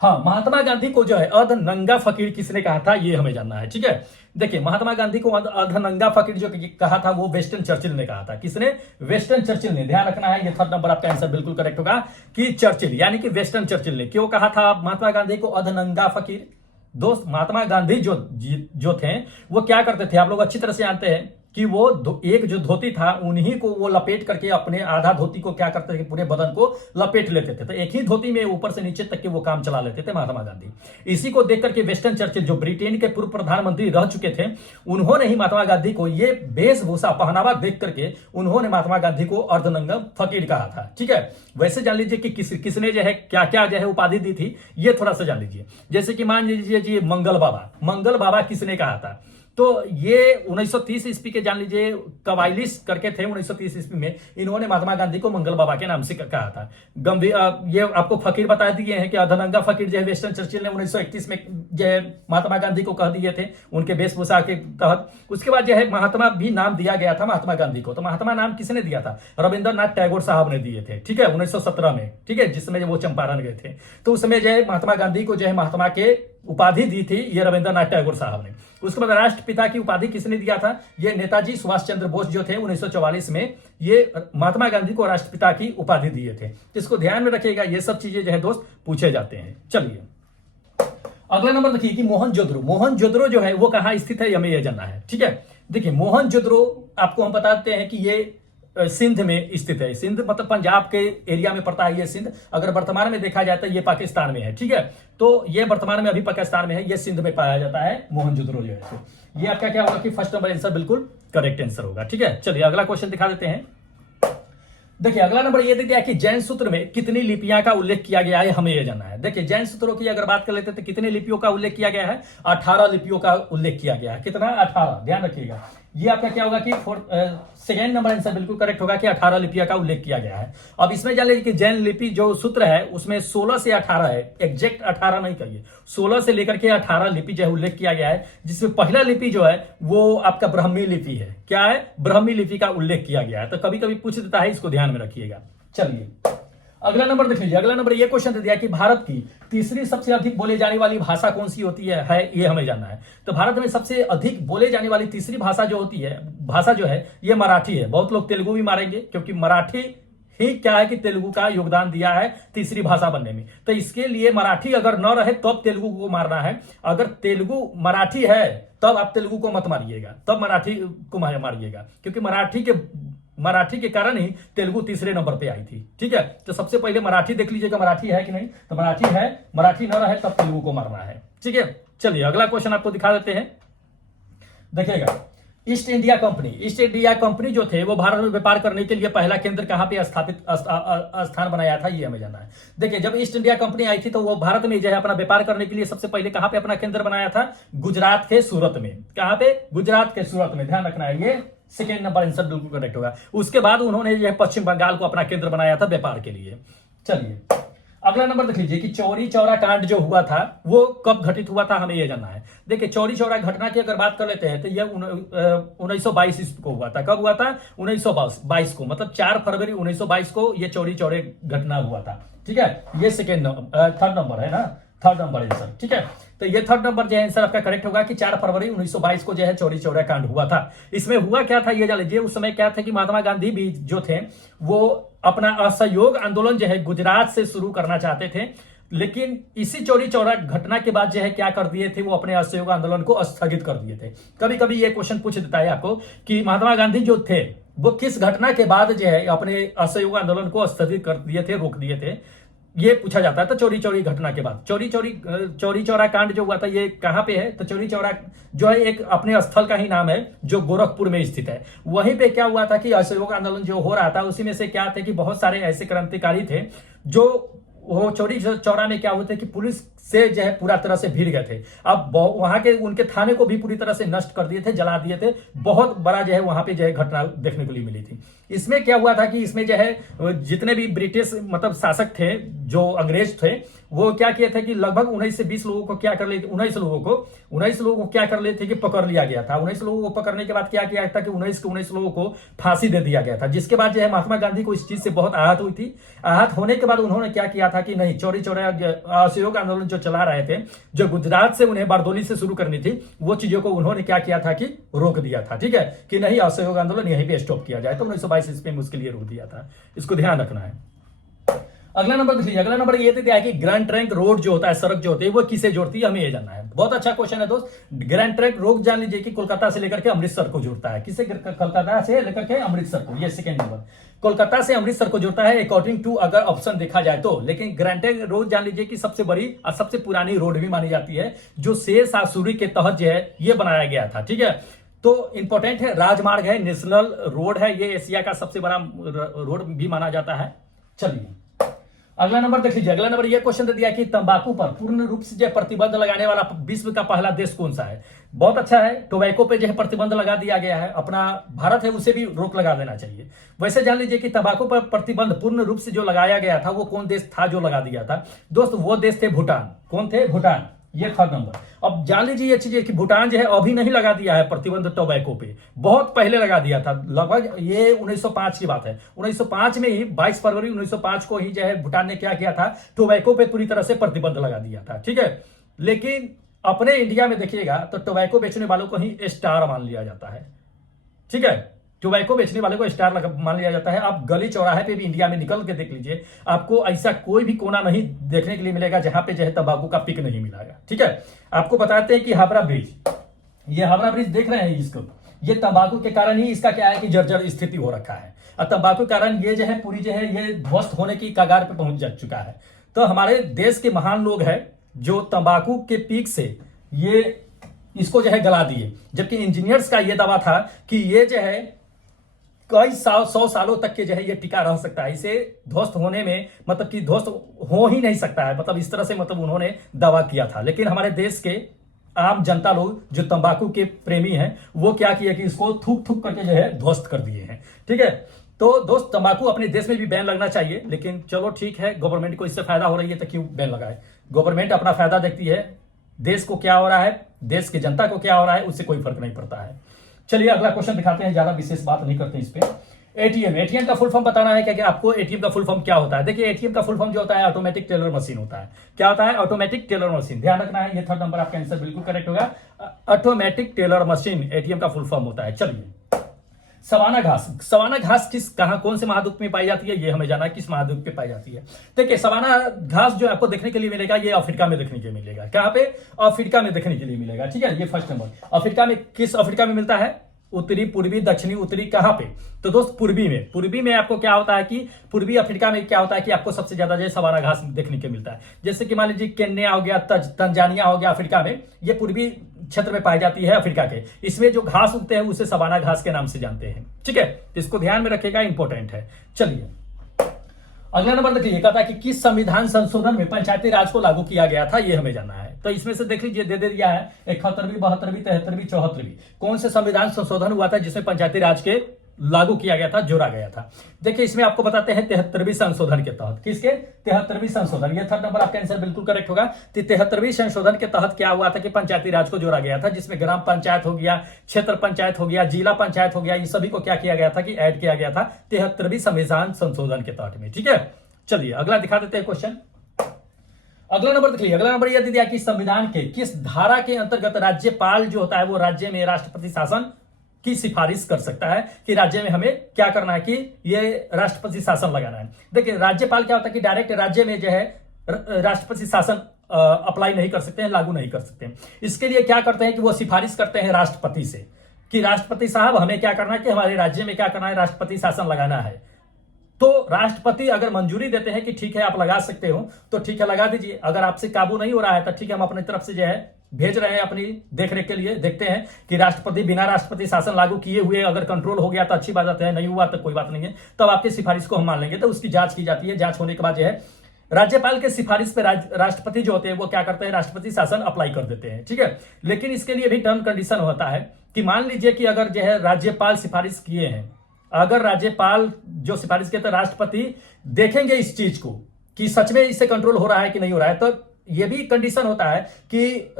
हाँ, महात्मा गांधी को जो है अर्धनंगा फकीर किसने कहा था ये हमें जानना है, ठीक है। देखिए महात्मा गांधी को अर्धनंगा फकीर जो कहा था वो वेस्टर्न चर्चिल ने कहा था। किसने, वेस्टर्न चर्चिल ने। ध्यान रखना है, ये थर्ड नंबर आपका आंसर बिल्कुल करेक्ट होगा कि चर्चिल, यानी कि वेस्टर्न चर्चिल ने। क्यों कहा था महात्मा गांधी को अर्धनंगा फकीर। दोस्त महात्मा गांधी जो थे वो क्या करते थे, आप लोग अच्छी तरह से जानते हैं कि वो एक जो धोती था उन्हीं को वो लपेट करके अपने आधा धोती को क्या करते थे, पूरे बदन को लपेट लेते थे। तो एक ही धोती में ऊपर से नीचे तक के वो काम चला लेते थे महात्मा गांधी। इसी को देख करके वेस्टर्न चर्चिल जो ब्रिटेन के पूर्व प्रधानमंत्री रह चुके थे, उन्होंने ही महात्मा गांधी को ये वेशभूषा पहनावा देख करके उन्होंने महात्मा गांधी को अर्धनंगा फकीर कहा था, ठीक है। वैसे जान लीजिए कि किसने जो है क्या क्या जो है उपाधि दी थी, ये थोड़ा सा जान लीजिए। जैसे कि मान लीजिए जी मंगल बाबा किसने कहा था, तो ये 1930 ईस्वी के जान लीजिए कवाइलिस करके थे 1930 ईस्वी में, इन्होंने महात्मा गांधी को मंगल बाबा के नाम से कहा था। गंभीर ये आपको फकीर बता दिए हैं कि अर्धनंगा फकीर जो है वेस्टर्न चर्चिल ने 1931 में जो है महात्मा गांधी को कह दिए थे उनके वेशभूषा के तहत। उसके बाद जो है महात्मा भी नाम दिया गया था महात्मा गांधी को। तो महात्मा नाम किसने दिया था, रविंद्रनाथ टैगोर साहब ने दिए थे, ठीक है, 1917 में, ठीक है, जिसमें वो चंपारण गए थे। तो उस समय जो है महात्मा गांधी को जो है महात्मा के उपाधि दी थी ये रविंद्रनाथ टैगोर साहब ने। उसके बाद राष्ट्रपिता की उपाधि किसने दिया था, ये नेताजी सुभाष चंद्र बोस जो थे 1944 में ये महात्मा गांधी को राष्ट्रपिता की उपाधि दिए थे। इसको ध्यान में रखिएगा, ये सब चीजें जो है दोस्त पूछे जाते हैं। चलिए अगला नंबर देखिए कि मोहनजोदड़ो जो है वो कहां स्थित है, हमें यह जानना है, ठीक है। देखिए मोहनजोदड़ो आपको हम बताते हैं कि ये सिंध में स्थित है। सिंध मतलब पंजाब के एरिया में पड़ता है ये सिंध। अगर वर्तमान में देखा जाए तो ये पाकिस्तान में है, ठीक है। तो ये वर्तमान में अभी पाकिस्तान में है, ये सिंध में पाया जाता है मोहनजोदड़ो जो है। तो ये आपका क्या होगा कि फर्स्ट नंबर आंसर बिल्कुल करेक्ट आंसर होगा, ठीक है। चलिए अगला क्वेश्चन दिखा देते हैं। देखिए अगला नंबर ये दे दिया कि जैन सूत्र में कितनी लिपियां का उल्लेख किया गया है, हमें यह जानना है। देखिए जैन सूत्रों की अगर बात कर लेते हैं तो कितनी लिपियों का उल्लेख किया गया है, 18 लिपियों का उल्लेख किया गया है। कितना? 18। ध्यान रखिएगा, ये आपका क्या होगा कि सेकेंड नंबर आंसर बिल्कुल करेक्ट होगा कि 18 लिपियों का उल्लेख किया गया है। अब इसमें जान लीजिए कि जैन लिपि जो सूत्र है उसमें 16 से 18 है, एग्जैक्ट 18 नहीं कहिए, 16 से लेकर के 18 लिपि जो है उल्लेख किया गया है, जिसमें पहला लिपि जो है वो आपका ब्राह्मी लिपि है। क्या है? ब्राह्मी लिपि का उल्लेख किया गया है। तो कभी कभी पूछ देता है, इसको ध्यान में रखिएगा। चलिए अगला नंबर देख लीजिए। अगला नंबर ये क्वेश्चन दे दिया कि भारत की तीसरी सबसे अधिक बोले जाने वाली भाषा कौन सी होती है ये हमें जानना है। तो भारत में सबसे अधिक बोले जाने वाली तीसरी भाषा जो होती है, भाषा जो है ये मराठी है। बहुत लोग तेलुगु भी मारेंगे क्योंकि मराठी ही क्या है कि तेलुगु का योगदान दिया है तीसरी भाषा बनने में। तो इसके लिए मराठी अगर न रहे तब तेलुगु को मारना है। अगर तेलुगु मराठी है तब आप तेलुगु को मत मारिएगा, तब मराठी को मारिएगा, क्योंकि मराठी के कारण ही तेलुगु तीसरे नंबर पे आई थी, ठीक है। तो सबसे पहले मराठी देख लीजिएगा, मराठी है कि नहीं। तो मराठी है, मराठी न रहे तब तेलुगु को मारना है, ठीक है। चलिए अगला क्वेश्चन आपको दिखा देते हैं। देखिएगा ईस्ट इंडिया कंपनी जो थे वो भारत में व्यापार करने के लिए पहला केंद्र कहां पे स्थान बनाया था, ये हमें जानना है। देखिए जब ईस्ट इंडिया कंपनी आई थी तो वो भारत में जो है अपना व्यापार करने के लिए सबसे पहले कहां पे अपना केंद्र बनाया था? गुजरात के सूरत में। कहां पे? गुजरात के सूरत में। ध्यान रखना है, ये सेकेंड नंबर आंसर बिल्कुल करेक्ट होगा। उसके बाद उन्होंने जो है पश्चिम बंगाल को अपना केंद्र बनाया था व्यापार के लिए। चलिए अगला नंबर देख लीजिए कि चौरी चौरा कांड जो हुआ था वो कब घटित हुआ था, हमें यह जानना है। देखिए चौरी चौरा घटना की अगर बात कर लेते हैं तो यह 1922 ईस्वी को हुआ था। कब हुआ था? 1922 को, मतलब 4 फरवरी 1922 को यह चौरी चौरे घटना हुआ था, ठीक है। ये थर्ड नंबर है ना, थर्ड नंबर आंसर, ठीक है। तो ये थर्ड नंबर जो है आंसर आपका करेक्ट होगा कि 4 फरवरी 1922 को जो है चौरी चौरा कांड हुआ था। इसमें हुआ क्या था ये जान लीजिए। उस समय क्या था कि महात्मा गांधी भी जो थे वो अपना असहयोग आंदोलन जो है गुजरात से शुरू करना चाहते थे, लेकिन इसी चौरी चौरा घटना के बाद जो है क्या कर दिए थे, वो अपने असहयोग आंदोलन को स्थगित कर दिए थे। कभी कभी ये क्वेश्चन पूछ देता है आपको कि महात्मा गांधी जो थे वो किस घटना के बाद जो है अपने असहयोग आंदोलन को स्थगित कर दिए थे, रोक दिए थे, ये पूछा जाता है। तो चौरी चौरी घटना के बाद चौरी चौरा कांड जो हुआ था ये कहां पे है? तो चौरी चौरा जो है एक अपने स्थल का ही नाम है जो गोरखपुर में स्थित है। वहीं पे क्या हुआ था कि असहयोग आंदोलन जो हो रहा था उसी में से क्या थे कि बहुत सारे ऐसे क्रांतिकारी थे जो वो चौरी चौरा में क्या होते कि पुलिस से जो है पूरा तरह से भिड़ गए थे। अब वहां के उनके थाने को भी पूरी तरह से नष्ट कर दिए थे, जला दिए थे। बहुत बड़ा जो है वहां पे जो है घटना देखने को मिली थी। इसमें क्या हुआ था कि इसमें जो है जितने भी ब्रिटिश मतलब शासक थे, जो अंग्रेज थे, वो क्या किए थे कि लगभग 19 से 20 लोगों को क्या कर लिए, 19 लोगों को क्या कर लिए थे कि पकड़ लिया गया था। 19 लोगों को पकड़ने के बाद क्या किया था कि 19 लोगों को फांसी दे दिया गया था। जिसके बाद जो है महात्मा गांधी को इस चीज से बहुत आहत हुई थी। आहत होने के बाद उन्होंने क्या किया था कि नहीं, चौरी चौरा असहयोग आंदोलन जो चला रहे थे, जो गुजरात से उन्हें बारदोली से शुरू करनी थी, वो चीजों को उन्होंने क्या किया था कि रोक दिया था, ठीक है, कि नहीं असहयोग आंदोलन यहीं पे स्टॉप किया जाए। तो 1922 ईस्वी में उसके लिए रोक दिया था। इसको ध्यान रखना है। अगला नंबर देख लीजिए। अगला नंबर ये दिया है कि ग्रैंड ट्रंक रोड जो होता है, सड़क जो होती है, वो किसे जोड़ती है, हमें ये जानना है। बहुत अच्छा क्वेश्चन है दोस्त। ग्रैंड ट्रंक रोड जान लीजिए कि कोलकाता से लेकर के अमृतसर को जोड़ता है। किसे? कोलकाता से लेकर के अमृतसर को। ये सेकंड नंबर कोलकाता से अमृतसर को जोड़ता है अकॉर्डिंग टू अगर ऑप्शन देखा जाए तो। लेकिन ग्रैंड ट्रंक रोड जान लीजिए कि सबसे बड़ी और सबसे पुरानी रोड भी मानी जाती है, जो शेर शाह सूरी के तहत जो है ये बनाया गया था, ठीक है। तो इंपॉर्टेंट है, राजमार्ग है, नेशनल रोड है, ये एशिया का सबसे बड़ा रोड भी माना जाता है। चलिए अगला नंबर देख लीजिए। अगला नंबर ये क्वेश्चन दे दिया कि तंबाकू पर पूर्ण रूप से जो प्रतिबंध लगाने वाला विश्व का पहला देश कौन सा है। बहुत अच्छा है, टोबैको पे जो है प्रतिबंध लगा दिया गया है। अपना भारत है उसे भी रोक लगा देना चाहिए। वैसे जान लीजिए कि तंबाकू पर प्रतिबंध पूर्ण रूप से जो लगाया गया था वो कौन देश था जो लगा दिया था दोस्त? वो देश थे भूटान। कौन थे? भूटान। ये थर्ड नंबर। अब जान लीजिए ये चीज है कि भूटान जो है अभी नहीं लगा दिया है प्रतिबंध टोबैको पे, बहुत पहले लगा दिया था। लगभग ये 1905 की बात है। 1905 में ही 22 फरवरी 1905 को ही जो है भूटान ने क्या किया था, टोबैको पे पूरी तरह से प्रतिबंध लगा दिया था, ठीक है। लेकिन अपने इंडिया में देखिएगा तो टोबैको बेचने वालों को ही स्टार मान लिया जाता है, ठीक है। टोबैको बेचने वाले को स्टार मान लिया जाता है। आप गली चौराहे पे भी इंडिया में निकल के देख लीजिए, आपको ऐसा कोई भी कोना नहीं देखने के लिए मिलेगा जहां पे जो है तंबाकू का पिक नहीं मिलेगा, ठीक है। आपको बताते हैं कि हावड़ा ब्रिज, ये हावड़ा ब्रिज देख रहे हैं इसको, ये तंबाकू के कारण ही इसका क्या है कि जर्जर स्थिति हो रखा है। और तंबाकू के कारण ये जो है पूरी जो है ये ध्वस्त होने की कगार पे पहुंच जा चुका है। तो हमारे देश के महान लोग हैं जो तंबाकू के पीक से ये इसको जो है गला दिए, जबकि इंजीनियर्स का ये दावा था कि ये जो है कई साल 100 सालों तक के जो है ये टिका रह सकता है, इसे ध्वस्त होने में मतलब कि ध्वस्त हो ही नहीं सकता है, मतलब इस तरह से मतलब उन्होंने दावा किया था। लेकिन हमारे देश के आम जनता लोग जो तंबाकू के प्रेमी हैं वो क्या किया कि इसको थूक थूक करके जो है ध्वस्त कर दिए हैं। ठीक है, तो दोस्त तंबाकू अपने देश में भी बैन लगना चाहिए, लेकिन चलो ठीक है, गवर्नमेंट को इससे फायदा हो रही है तो क्यों बैन लगाए। गवर्नमेंट अपना फायदा देखती है, देश को क्या हो रहा है, देश की जनता को क्या हो रहा है उससे कोई फर्क नहीं पड़ता है। चलिए अगला क्वेश्चन दिखाते हैं, ज्यादा विशेष बात नहीं करते इस पे। एटीएम का फुल फॉर्म बताना है क्या कि आपको एटीएम का फुल फॉर्म क्या होता है। देखिए एटीएम का फुल फॉर्म जो होता है ऑटोमेटिक टेलर मशीन होता है। क्या होता है? Automatic teller machine. ध्यान रखना है, ये 3rd नंबर आपका आंसर बिल्कुल करेक्ट होगा। ऑटोमेटिक टेलर मशीन एटीएम का फुल फॉर्म होता है। चलिए सवाना घास, सवाना घास कौन से महाद्वीप में पाई जाती है ये हमें जाना है, किस महाद्वीप पे पाई जाती है। देखिए सवाना घास जो आपको देखने के लिए मिलेगा ये अफ्रीका में देखने के लिए मिलेगा। कहां पे? अफ्रीका में देखने के लिए मिलेगा। ठीक है, ये 1st नंबर। अफ्रीका में, किस अफ्रीका में मिलता है? उत्तरी, पूर्वी, दक्षिणी, उत्तरी, कहां पे? तो दोस्त पूर्वी में आपको क्या होता है कि पूर्वी अफ्रीका में क्या होता है कि आपको सबसे ज्यादा जो सवाना घास देखने को मिलता है। जैसे कि मान लीजिए केन्या हो गया, तंजानिया हो गया, अफ्रीका में ये पूर्वी क्षेत्र में पाई जाती है अफ्रीका के। इसमें जो घास उगते हैं उसे सवाना घास के नाम से जानते हैं। ठीक है, इसको ध्यान में रखिएगा, इंपॉर्टेंट है। चलिए अगला नंबर देखिए, कहता है कि किस संविधान संशोधन में पंचायती राज को लागू किया गया था, ये हमें जानना है। तो इसमें से देख लीजिए, दे दिया है 71वीं, 72वीं, 73वीं, 74वीं। कौन से संविधान संशोधन हुआ था जिसमें पंचायती राज के लागू किया गया था, जोड़ा गया था। देखिए इसमें आपको बताते हैं 73वीं संशोधन के तहत। किसके? 73वीं संशोधन। ये 3rd नंबर आपका आंसर बिल्कुल करेक्ट होगा। 73वीं संशोधन के तहत क्या हुआ था कि पंचायती राज को जोड़ा गया था, जिसमें ग्राम पंचायत हो गया, क्षेत्र पंचायत हो गया, जिला पंचायत हो गया, इन सभी को क्या किया गया था कि ऐड किया गया था 73वीं संविधान संशोधन के तहत में। ठीक है, चलिए अगला दिखा देते हैं क्वेश्चन। अगला नंबर देखिए, अगला नंबर यह दे दिया कि संविधान के किस धारा के अंतर्गत राज्यपाल जो होता है वो राज्य में राष्ट्रपति शासन की सिफारिश कर सकता है कि राज्य में हमें क्या करना है कि ये राष्ट्रपति शासन लगाना है। देखिए राज्यपाल क्या होता है कि डायरेक्ट राज्य में जो है राष्ट्रपति शासन अप्लाई नहीं कर सकते हैं, लागू नहीं कर सकते हैं। इसके लिए क्या करते हैं कि वो सिफारिश करते हैं राष्ट्रपति से कि राष्ट्रपति साहब हमें क्या करना है कि हमारे राज्य में क्या करना है, राष्ट्रपति शासन लगाना है। तो राष्ट्रपति अगर मंजूरी देते हैं कि ठीक है आप लगा सकते हो तो ठीक है लगा दीजिए। अगर आपसे काबू नहीं हो रहा है तो ठीक है, हम अपनी तरफ से जो है भेज रहे हैं अपनी देखरेख के लिए। देखते हैं कि राष्ट्रपति बिना राष्ट्रपति शासन लागू किए हुए अगर कंट्रोल हो गया तो अच्छी बात है, नहीं हुआ तो कोई बात नहीं है, तब आपकी सिफारिश को हम मान लेंगे। तो उसकी जांच की जाती है, जांच होने के बाद जो है राज्यपाल के सिफारिश पे राष्ट्रपति जो होते हैं वो क्या करते हैं, राष्ट्रपति शासन अप्लाई कर देते हैं। ठीक है, लेकिन इसके लिए भी टर्म कंडीशन होता है कि मान लीजिए कि अगर जो है राज्यपाल सिफारिश किए हैं, अगर राज्यपाल जो सिफारिश किए तो राष्ट्रपति देखेंगे इस चीज को कि सच में इससे कंट्रोल हो रहा है कि नहीं हो रहा है, तो यह भी कंडीशन होता है कि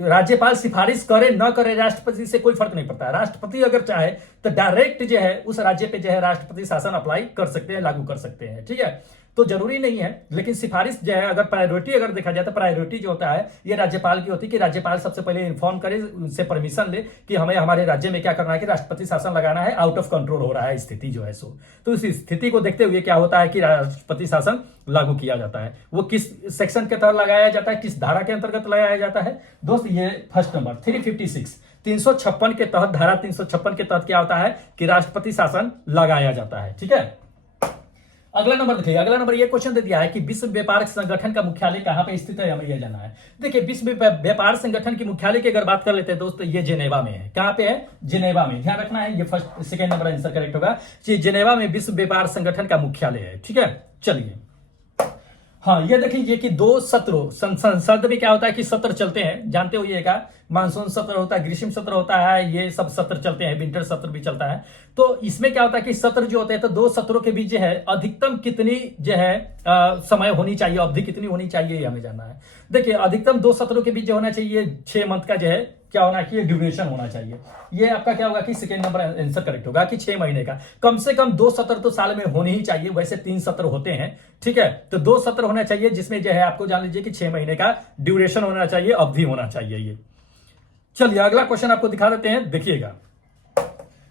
राज्यपाल सिफारिश करे न करे राष्ट्रपति से कोई फर्क नहीं पड़ता है। राष्ट्रपति अगर चाहे तो डायरेक्ट जो है उस राज्य पे जो है राष्ट्रपति शासन अप्लाई कर सकते हैं, लागू कर सकते हैं। ठीक है, तो जरूरी नहीं है, लेकिन सिफारिश जो है अगर प्रायोरिटी अगर देखा जाए तो प्रायोरिटी जो होता है ये राज्यपाल की होती है कि राज्यपाल सबसे पहले इन्फॉर्म करे, उनसे परमिशन ले कि हमें हमारे राज्य में क्या करना है कि राष्ट्रपति शासन लगाना है, आउट ऑफ कंट्रोल हो रहा है स्थिति जो है सो। तो इस स्थिति को देखते हुए क्या होता है कि राष्ट्रपति शासन लागू किया जाता है। वो किस सेक्शन के तहत लगाया जाता है, किस धारा के अंतर्गत लगाया जाता है दोस्त? ये 1st नंबर 356 356 के तहत, धारा 356 के तहत क्या होता है कि राष्ट्रपति शासन लगाया जाता है। ठीक है, अगला नंबर देखिए, अगला नंबर ये क्वेश्चन दे दिया है कि विश्व व्यापार संगठन का मुख्यालय कहां पे स्थित है, हमें यह जानना है। देखिए विश्व व्यापार संगठन की मुख्यालय की अगर बात कर लेते हैं दोस्तों, ये जेनेवा में है। कहां पे है? जेनेवा में। ध्यान रखना है, ये 2nd नंबर आंसर करेक्ट होगा कि जेनेवा में विश्व व्यापार संगठन का मुख्यालय है। ठीक है, चलिए हाँ ये देखिए कि 2 सत्र, संसद में क्या होता है कि सत्र चलते हैं, जानते हो ये का मानसून सत्र होता है, ग्रीष्म सत्र होता है, ये सब सत्र चलते हैं, विंटर सत्र भी चलता है। तो इसमें क्या होता है कि सत्र जो होते हैं तो 2 सत्रों के बीच जो है अधिकतम कितनी जो है समय होनी चाहिए, अवधि कितनी होनी चाहिए ये हमें जानना है। देखिए अधिकतम 2 सत्रों के बीच जो होना चाहिए 6 मंथ का जो है क्या होना चाहिए, ड्यूरेशन होना चाहिए। ये आपका क्या होगा कि 2nd नंबर आंसर करेक्ट होगा कि 6 महीने का। कम से कम 2 सत्र तो साल में होने ही चाहिए, वैसे 3 सत्र होते हैं। ठीक है, तो 2 सत्र होना चाहिए जिसमें जो है आपको जान लीजिए कि 6 महीने का ड्यूरेशन होना चाहिए, अवधि होना चाहिए ये। चलिए अगला क्वेश्चन आपको दिखा देते हैं, देखिएगा।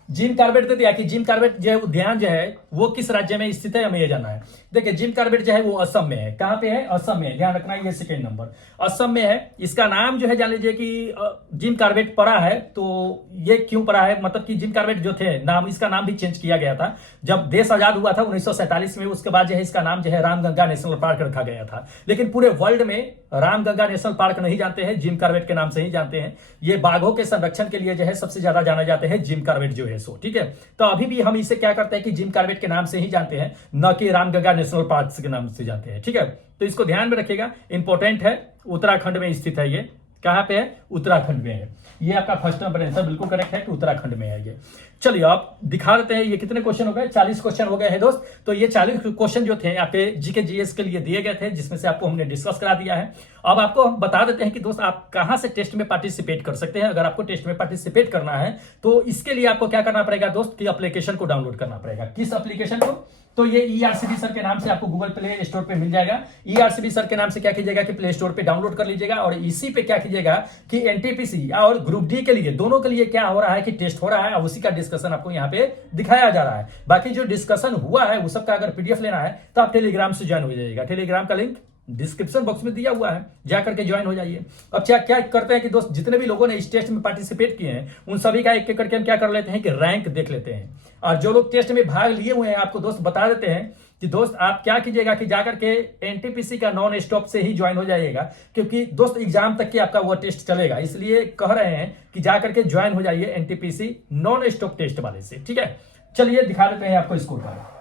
जिम कार्बेट दे दिया कि जिम कार्बेट जो है उद्यान जो है वो किस राज्य में स्थित है, हमें यह जानना है। देखिए जिम कार्बेट जो है वो असम में है। कहां पे है? असम में है, ध्यान रखना। ये सेकेंड नंबर असम में है। इसका नाम जो है जान लीजिए कि जिम कार्बेट पड़ा है। तो ये क्यों पड़ा है, मतलब कि जिम कार्बेट जो थे नाम, इसका नाम भी चेंज किया गया था जब देश आजाद हुआ था 1947 में। उसके बाद जो है इसका नाम जो है रामगंगा नेशनल पार्क रखा गया था। लेकिन पूरे वर्ल्ड में रामगंगा नेशनल पार्क नहीं जानते हैं, जिम कार्बेट के नाम से ही जानते हैं। ये बाघों के संरक्षण के लिए जो है सबसे ज्यादा जाना जाते हैं जिम कार्बेट जो है सो, ठीक है। तो अभी भी हम इसे क्या करते हैं कि जिम कार्बेट के नाम से ही जानते हैं, न कि रामगंगा नेशनल पार्क के नाम से जानते हैं, ठीक है। तो इसको ध्यान में रखिएगा, इंपॉर्टेंट है। उत्तराखंड में स्थित है ये। कहां पे है? उत्तराखंड में है। ये आपका फर्स्ट नंबर आंसर बिल्कुल करेक्ट है कि उत्तराखंड में है ये। चलिए आप दिखा देते हैं। ये कितने क्वेश्चन हो गए? 40 क्वेश्चन हो गए हैं दोस्त। तो ये 40 क्वेश्चन जो थे आपके जीके जीएस के लिए दिए गए थे, जिसमें से आपको हमने डिस्कस करा दिया है। अब आपको हम बता देते हैं कि दोस्त आप कहां से टेस्ट में पार्टिसिपेट कर सकते हैं। अगर आपको टेस्ट में पार्टिसिपेट करना है तो इसके लिए आपको क्या करना पड़ेगा दोस्त, की एप्लीकेशन को डाउनलोड करना पड़ेगा। किस एप्लीकेशन को? तो ये ईआरसीबी सर के नाम से आपको गूगल प्ले स्टोर पे मिल जाएगा। ईआरसीबी सर के नाम से क्या कीजिएगा कि प्ले स्टोर पे डाउनलोड कर लीजिएगा, और इसी पे क्या कीजिएगा कि एनटीपीसी और ग्रुप डी के लिए, दोनों के लिए क्या हो रहा है कि टेस्ट हो रहा है, और उसी का डिस्कशन आपको यहाँ पे दिखाया जा रहा है। बाकी जो डिस्कशन हुआ है वो सबका अगर पीडीएफ लेना है तो आप टेलीग्राम से ज्वाइन हो जाइएगा। टेलीग्राम का लिंक डिस्क्रिप्शन बॉक्स में दिया हुआ है, जाकर के ज्वाइन हो जाइए। अब क्या क्या करते हैं कि दोस्त, जितने भी लोगों ने इस टेस्ट में पार्टिसिपेट किए हैं उन सभी का एक एक करके हम क्या कर लेते हैं कि रैंक देख लेते हैं। और जो लोग टेस्ट में भाग लिए हुए हैं आपको दोस्त बता देते हैं कि दोस्त आप क्या कीजिएगा कि जाकर के एनटीपीसी का नॉन स्टॉप से ही ज्वाइन हो जाइएगा, क्योंकि दोस्त एग्जाम तक के आपका वो टेस्ट चलेगा। इसलिए कह रहे हैं कि जाकर के ज्वाइन हो जाइए एनटीपीसी नॉन स्टॉप टेस्ट वाले से, ठीक है। चलिए दिखा देते हैं आपको स्कोर कार्ड।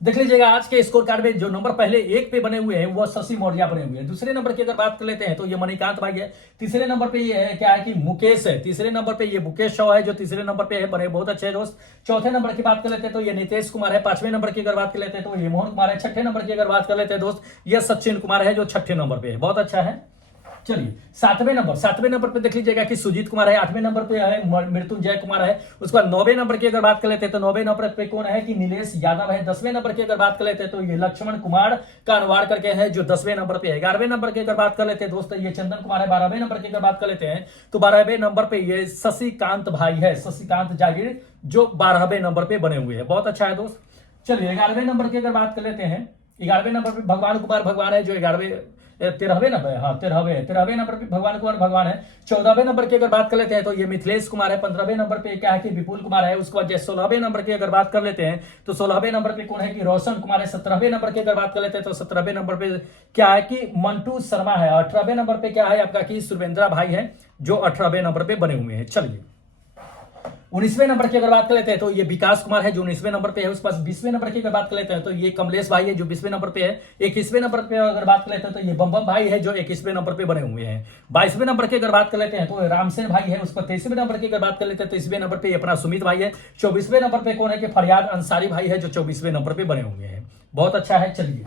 देख लीजिएगा आज के स्कोर कार्ड में जो नंबर पहले 1 पे बने हुए हैं वो शशि मौर्य बने हुए हैं। दूसरे नंबर की अगर बात कर लेते हैं तो ये मणिकांत भाई है। तीसरे नंबर पे ये है क्या है कि मुकेश है। तीसरे नंबर पे ये मुकेश शॉ है जो तीसरे नंबर पे है, बने बहुत अच्छे है दोस्त। चौथे नंबर की बात कर लेते हैं तो ये नितेश कुमार है। पांचवें नंबर की अगर बात कर लेते हैं तो ये मोहन कुमार है। छठे नंबर की अगर बात कर लेते हैं दोस्त ये सचिन कुमार है जो छठे नंबर पे है, बहुत अच्छा है। चलिए सातवें नंबर पे देख लीजिएगा कि सुजीत कुमार है। आठवें नंबर पे है मृत्युंजय कुमार है। उसके बाद 9वें नंबर की अगर बात कर लेते हैं तो 9वें नंबर पे कौन है कि नीलेश यादव है। 10वें नंबर की अगर बात कर लेते हैं तो ये लक्ष्मण कुमार कानवाड़ करके है जो 10वें नंबर पे है। 11वें नंबर की अगर बात कर लेते हैं दोस्तों ये चंदन कुमार है। 12वें नंबर की अगर बात कर लेते हैं तो 12वें नंबर पे ये शशिकांत भाई है, शशिकांत जागीर जो 12वें नंबर पे बने हुए हैं, बहुत अच्छा है दोस्त। चलिए 11वें नंबर की अगर बात कर लेते हैं, 11वें नंबर पे भगवान कुमार भगवान है जो 13वें नंबर, हाँ 13वें नंबर पे भगवान कुमार भगवान है। 14वें नंबर की अगर बात कर लेते हैं तो ये मिथिलेश कुमार है। 15वें नंबर पे क्या है कि विपुल कुमार है। उसके बाद 16वें नंबर की अगर बात कर लेते हैं तो 16वें नंबर पे कौन है कि रोशन कुमार है। 17वें नंबर की अगर बात कर लेते हैं तो 17वें नंबर पे क्या है कि मंटू शर्मा है। 18वें नंबर पे क्या है आपका कि सुरेंद्र भाई है जो 18वें नंबर पे बने हुए हैं। चलिए 19वें नंबर की अगर बात कर लेते हैं तो ये विकास कुमार है जो 19वें नंबर पे है। उसके पास 20वें नंबर की अगर बात कर लेते हैं तो ये कमलेश भाई है जो 20वें नंबर पे है। 21वें नंबर पे अगर बात कर लेते हैं तो ये बम भाई है जो 21वें नंबर पे बने हुए हैं। 22वें नंबर की अगर बात कर लेते हैं तो रामसेन भाई है। उसके बाद 23वें नंबर की अगर बात कर लेते हैं तो 23वें नंबर पे अपना सुमित भाई है। 24वें नंबर पे कौन है कि फरियाद अंसारी भाई है जो 24वें नंबर पे बने हुए हैं, बहुत अच्छा है। चलिए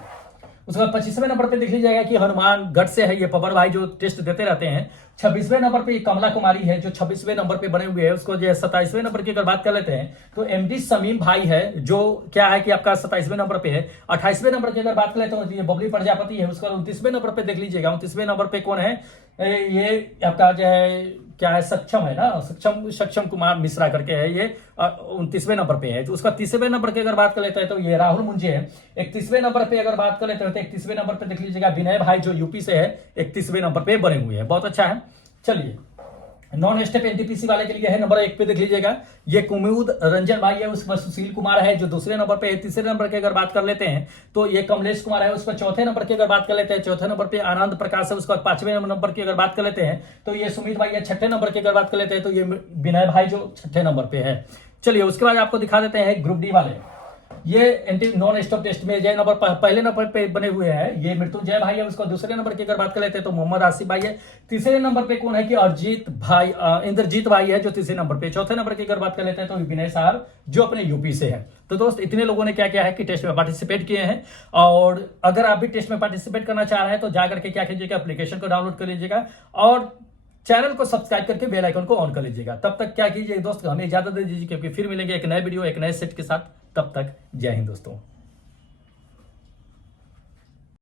उसके बाद 25वें नंबर पे देख लीजिएगा कि हनुमानगढ़ से है ये पवन भाई जो टेस्ट देते रहते हैं। 26वें नंबर पे कमला कुमारी है जो 26वें नंबर पे बने हुए हैं। उसको जो 27वें नंबर की अगर बात कर लेते हैं तो एमडी समीम भाई है जो क्या है कि आपका 27वें नंबर पे है। 28वें नंबर की अगर बात कर लेते हैं तो ये बबली प्रजापति है। उसके बाद 29वें नंबर पे देख लीजिएगा, 29वें नंबर पे कौन है ये आपका जो है क्या है सक्षम है ना, सक्षम कुमार मिश्रा करके है ये 29वें नंबर पे है। तो उसका 30वें नंबर की अगर बात कर लेते हैं तो ये राहुल मुंजे है। 31वें नंबर पे अगर बात कर लेते हैं तो 31वें नंबर पे देख लीजिएगा विनय भाई जो यूपी से है, 31वें नंबर पे बने हुए हैं, बहुत अच्छा है। चलिए नॉन स्टेप एनटीपीसी वाले के लिए है नंबर 1 पे देख लीजिएगा ये कुमुद रंजन भाई है। उसके बाद सुशील कुमार है जो दूसरे नंबर पे है। तीसरे नंबर की अगर बात कर लेते हैं तो ये कमलेश कुमार है। उसके बाद चौथे नंबर की अगर बात कर लेते हैं, चौथे नंबर पे आनंद प्रकाश है। उसके बाद 5वें नंबर की अगर बात कर लेते हैं तो ये सुमित भाई है। 6ठे नंबर की अगर बात कर लेते हैं तो ये विनय भाई जो 6ठे नंबर पे है। चलिए उसके बाद आपको दिखा देते हैं ग्रुप डी वाले। ये एंटी नॉन स्टॉप टेस्ट में जय नंबर पहले नंबर पे बने हुए हैं ये मृत्युंजय भाई है। उसको दूसरे नंबर की अगर बात कर लेते हैं तो मोहम्मद आसिफ भाई है। तीसरे नंबर पे कौन है कि अरजीत भाई इंद्रजीत भाई है जो तीसरे नंबर पे। चौथे नंबर की अगर बात कर लेते हैं तो विनय साहब जो अपने यूपी से है। तो दोस्त इतने लोगों ने क्या किया है कि टेस्ट में पार्टिसिपेट किए हैं, और अगर आप भी टेस्ट में पार्टिसिपेट करना चाह रहे हैं तो जाकर के क्या कीजिएगा एप्लीकेशन को डाउनलोड कर लीजिएगा और चैनल को सब्सक्राइब करके बेल आइकन को ऑन कर लीजिएगा। तब तक क्या कीजिए दोस्त हमें इजाजत दे दीजिए क्योंकि फिर मिलेंगे एक नए वीडियो एक नए सेट के साथ। तब तक जय हिंद दोस्तों।